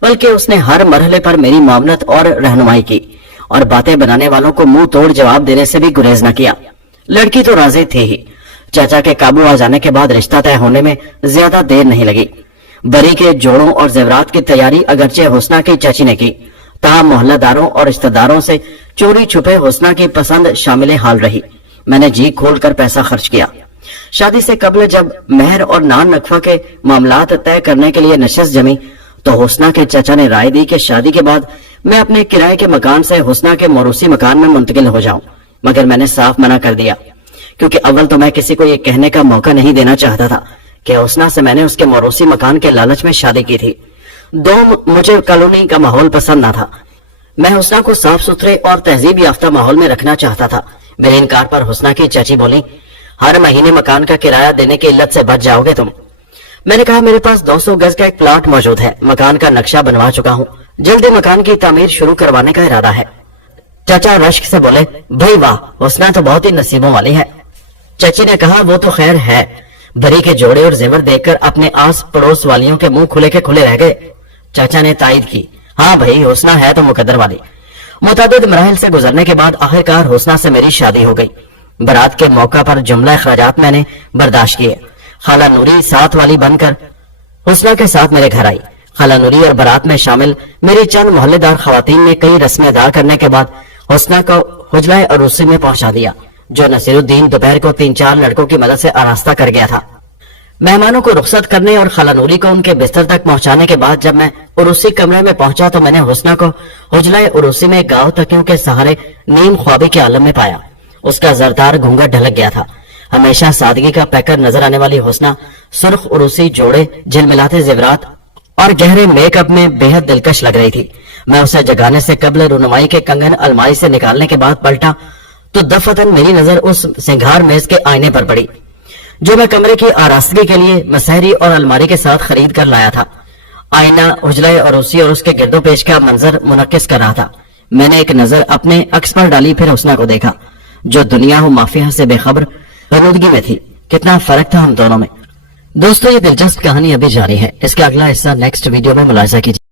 بلکہ اس نے ہر مرحلے پر میری معاملت اور رہنمائی کی اور باتیں بنانے والوں کو منہ توڑ جواب دینے سے بھی گریز نہ کیا. لڑکی تو راضی تھی ہی. چاچا کے قابو آ جانے کے بعد رشتہ طے ہونے میں زیادہ دیر نہیں لگی. بری کے جوڑوں اور زیورات کی تیاری اگرچہ حسنہ کی چچی نے کی, تاہم محلہ داروں اور رشتہ داروں سے چوری چھپے حسنہ کی پسند شامل حال رہی. میں نے جی کھول کر پیسہ خرچ کیا. شادی سے قبل جب مہر اور نان نقفہ کے معاملات طے کرنے کے لیے نشست جمی تو حسنہ کے چچا نے رائے دی کہ شادی کے بعد میں اپنے کرائے کے مکان سے حسنہ کے موروثی مکان میں منتقل ہو جاؤں, مگر میں نے صاف منع کر دیا کیونکہ اول تو میں کسی کو یہ کہنے کا موقع نہیں دینا چاہتا تھا کہ حسنہ سے میں نے اس کے موروثی مکان کے لالچ میں شادی کی تھی. دو مجھے کالونی کا ماحول پسند نہ تھا. میں حسنہ کو صاف ستھرے اور تہذیب یافتہ ماحول میں رکھنا چاہتا تھا۔ میرے انکار پر حسنہ کی چچی بولی، ہر مہینے مکان کا کرایہ دینے کی علت سے بچ جاؤ گے تم۔ میں نے کہا میرے پاس 200 گز کا ایک پلاٹ موجود ہے، مکان کا نقشہ بنوا چکا ہوں، جلدی مکان کی تعمیر شروع کروانے کا ارادہ ہے۔ چچا رشک سے بولے، بھائی واہ، حسنہ تو بہت ہی نصیبوں والی ہے۔ چچی نے کہا وہ تو خیر ہے، بری کے جوڑے اور زیور دیکھ کر اپنے آس پڑوس والیوں کے منہ کھلے کے کھلے رہ گئے۔ چاچا نے تائید کی، ہاں بھائی حسنہ ہے تو مقدر والی۔ متعدد مراحل سے گزرنے کے بعد آخرکار حسنہ سے میری شادی ہو گئی۔ برات کے موقع پر جملہ اخراجات میں نے برداشت کیے۔ خالہ نوری ساتھ والی بن کر حسنہ کے ساتھ میرے گھر آئی۔ خالہ نوری اور برات میں شامل میری چند محلے دار خواتین نے کئی رسمیں ادا کرنے کے بعد حسنہ کو حجرہ عروسی میں پہنچا دیا، جو نصیر الدین دوپہر کو 3-4 لڑکوں کی مدد سے آراستہ کر گیا تھا۔ مہمانوں کو رخصت کرنے اور خالہ نوری کو ان کے بستر تک پہنچانے کے بعد جب میں عروسی کمرے میں پہنچا تو میں نے حسنہ کو حجرہ عروسی میں گاؤ تکیوں کے سہارے نیم خوابی کے عالم میں پایا۔ اس کا زردار گھونگھٹ ڈھلک گیا تھا۔ ہمیشہ سادگی کا پیکر نظر آنے والی حسنہ سرخ عروسی جوڑے، جھلملاتے زیورات اور گہرے میک اپ میں بے حد دلکش لگ رہی تھی۔ میں اسے جگانے سے قبل رونمائی کے کنگن الماری سے نکالنے کے بعد پلٹا تو دفتن میری نظر اس سنگھار میز کے آئینے پر پڑی جو میں کمرے کی آراستگی کے لیے مسحری اور الماری کے ساتھ خرید کر لایا تھا۔ آئینہ حجرہ عروسی اور اس کے گرد و پیش کا منظر منعکس کر رہا تھا۔ میں نے ایک نظر اپنے عکس پر ڈالی، پھر حسنہ کو دیکھا جو دنیا و مافیہ سے بے خبر غنودگی میں تھی۔ کتنا فرق تھا ہم دونوں میں۔ دوستو یہ دلچسپ کہانی ابھی جاری ہے، اس کا اگلا حصہ نیکسٹ ویڈیو میں ملاحظہ کیجیے۔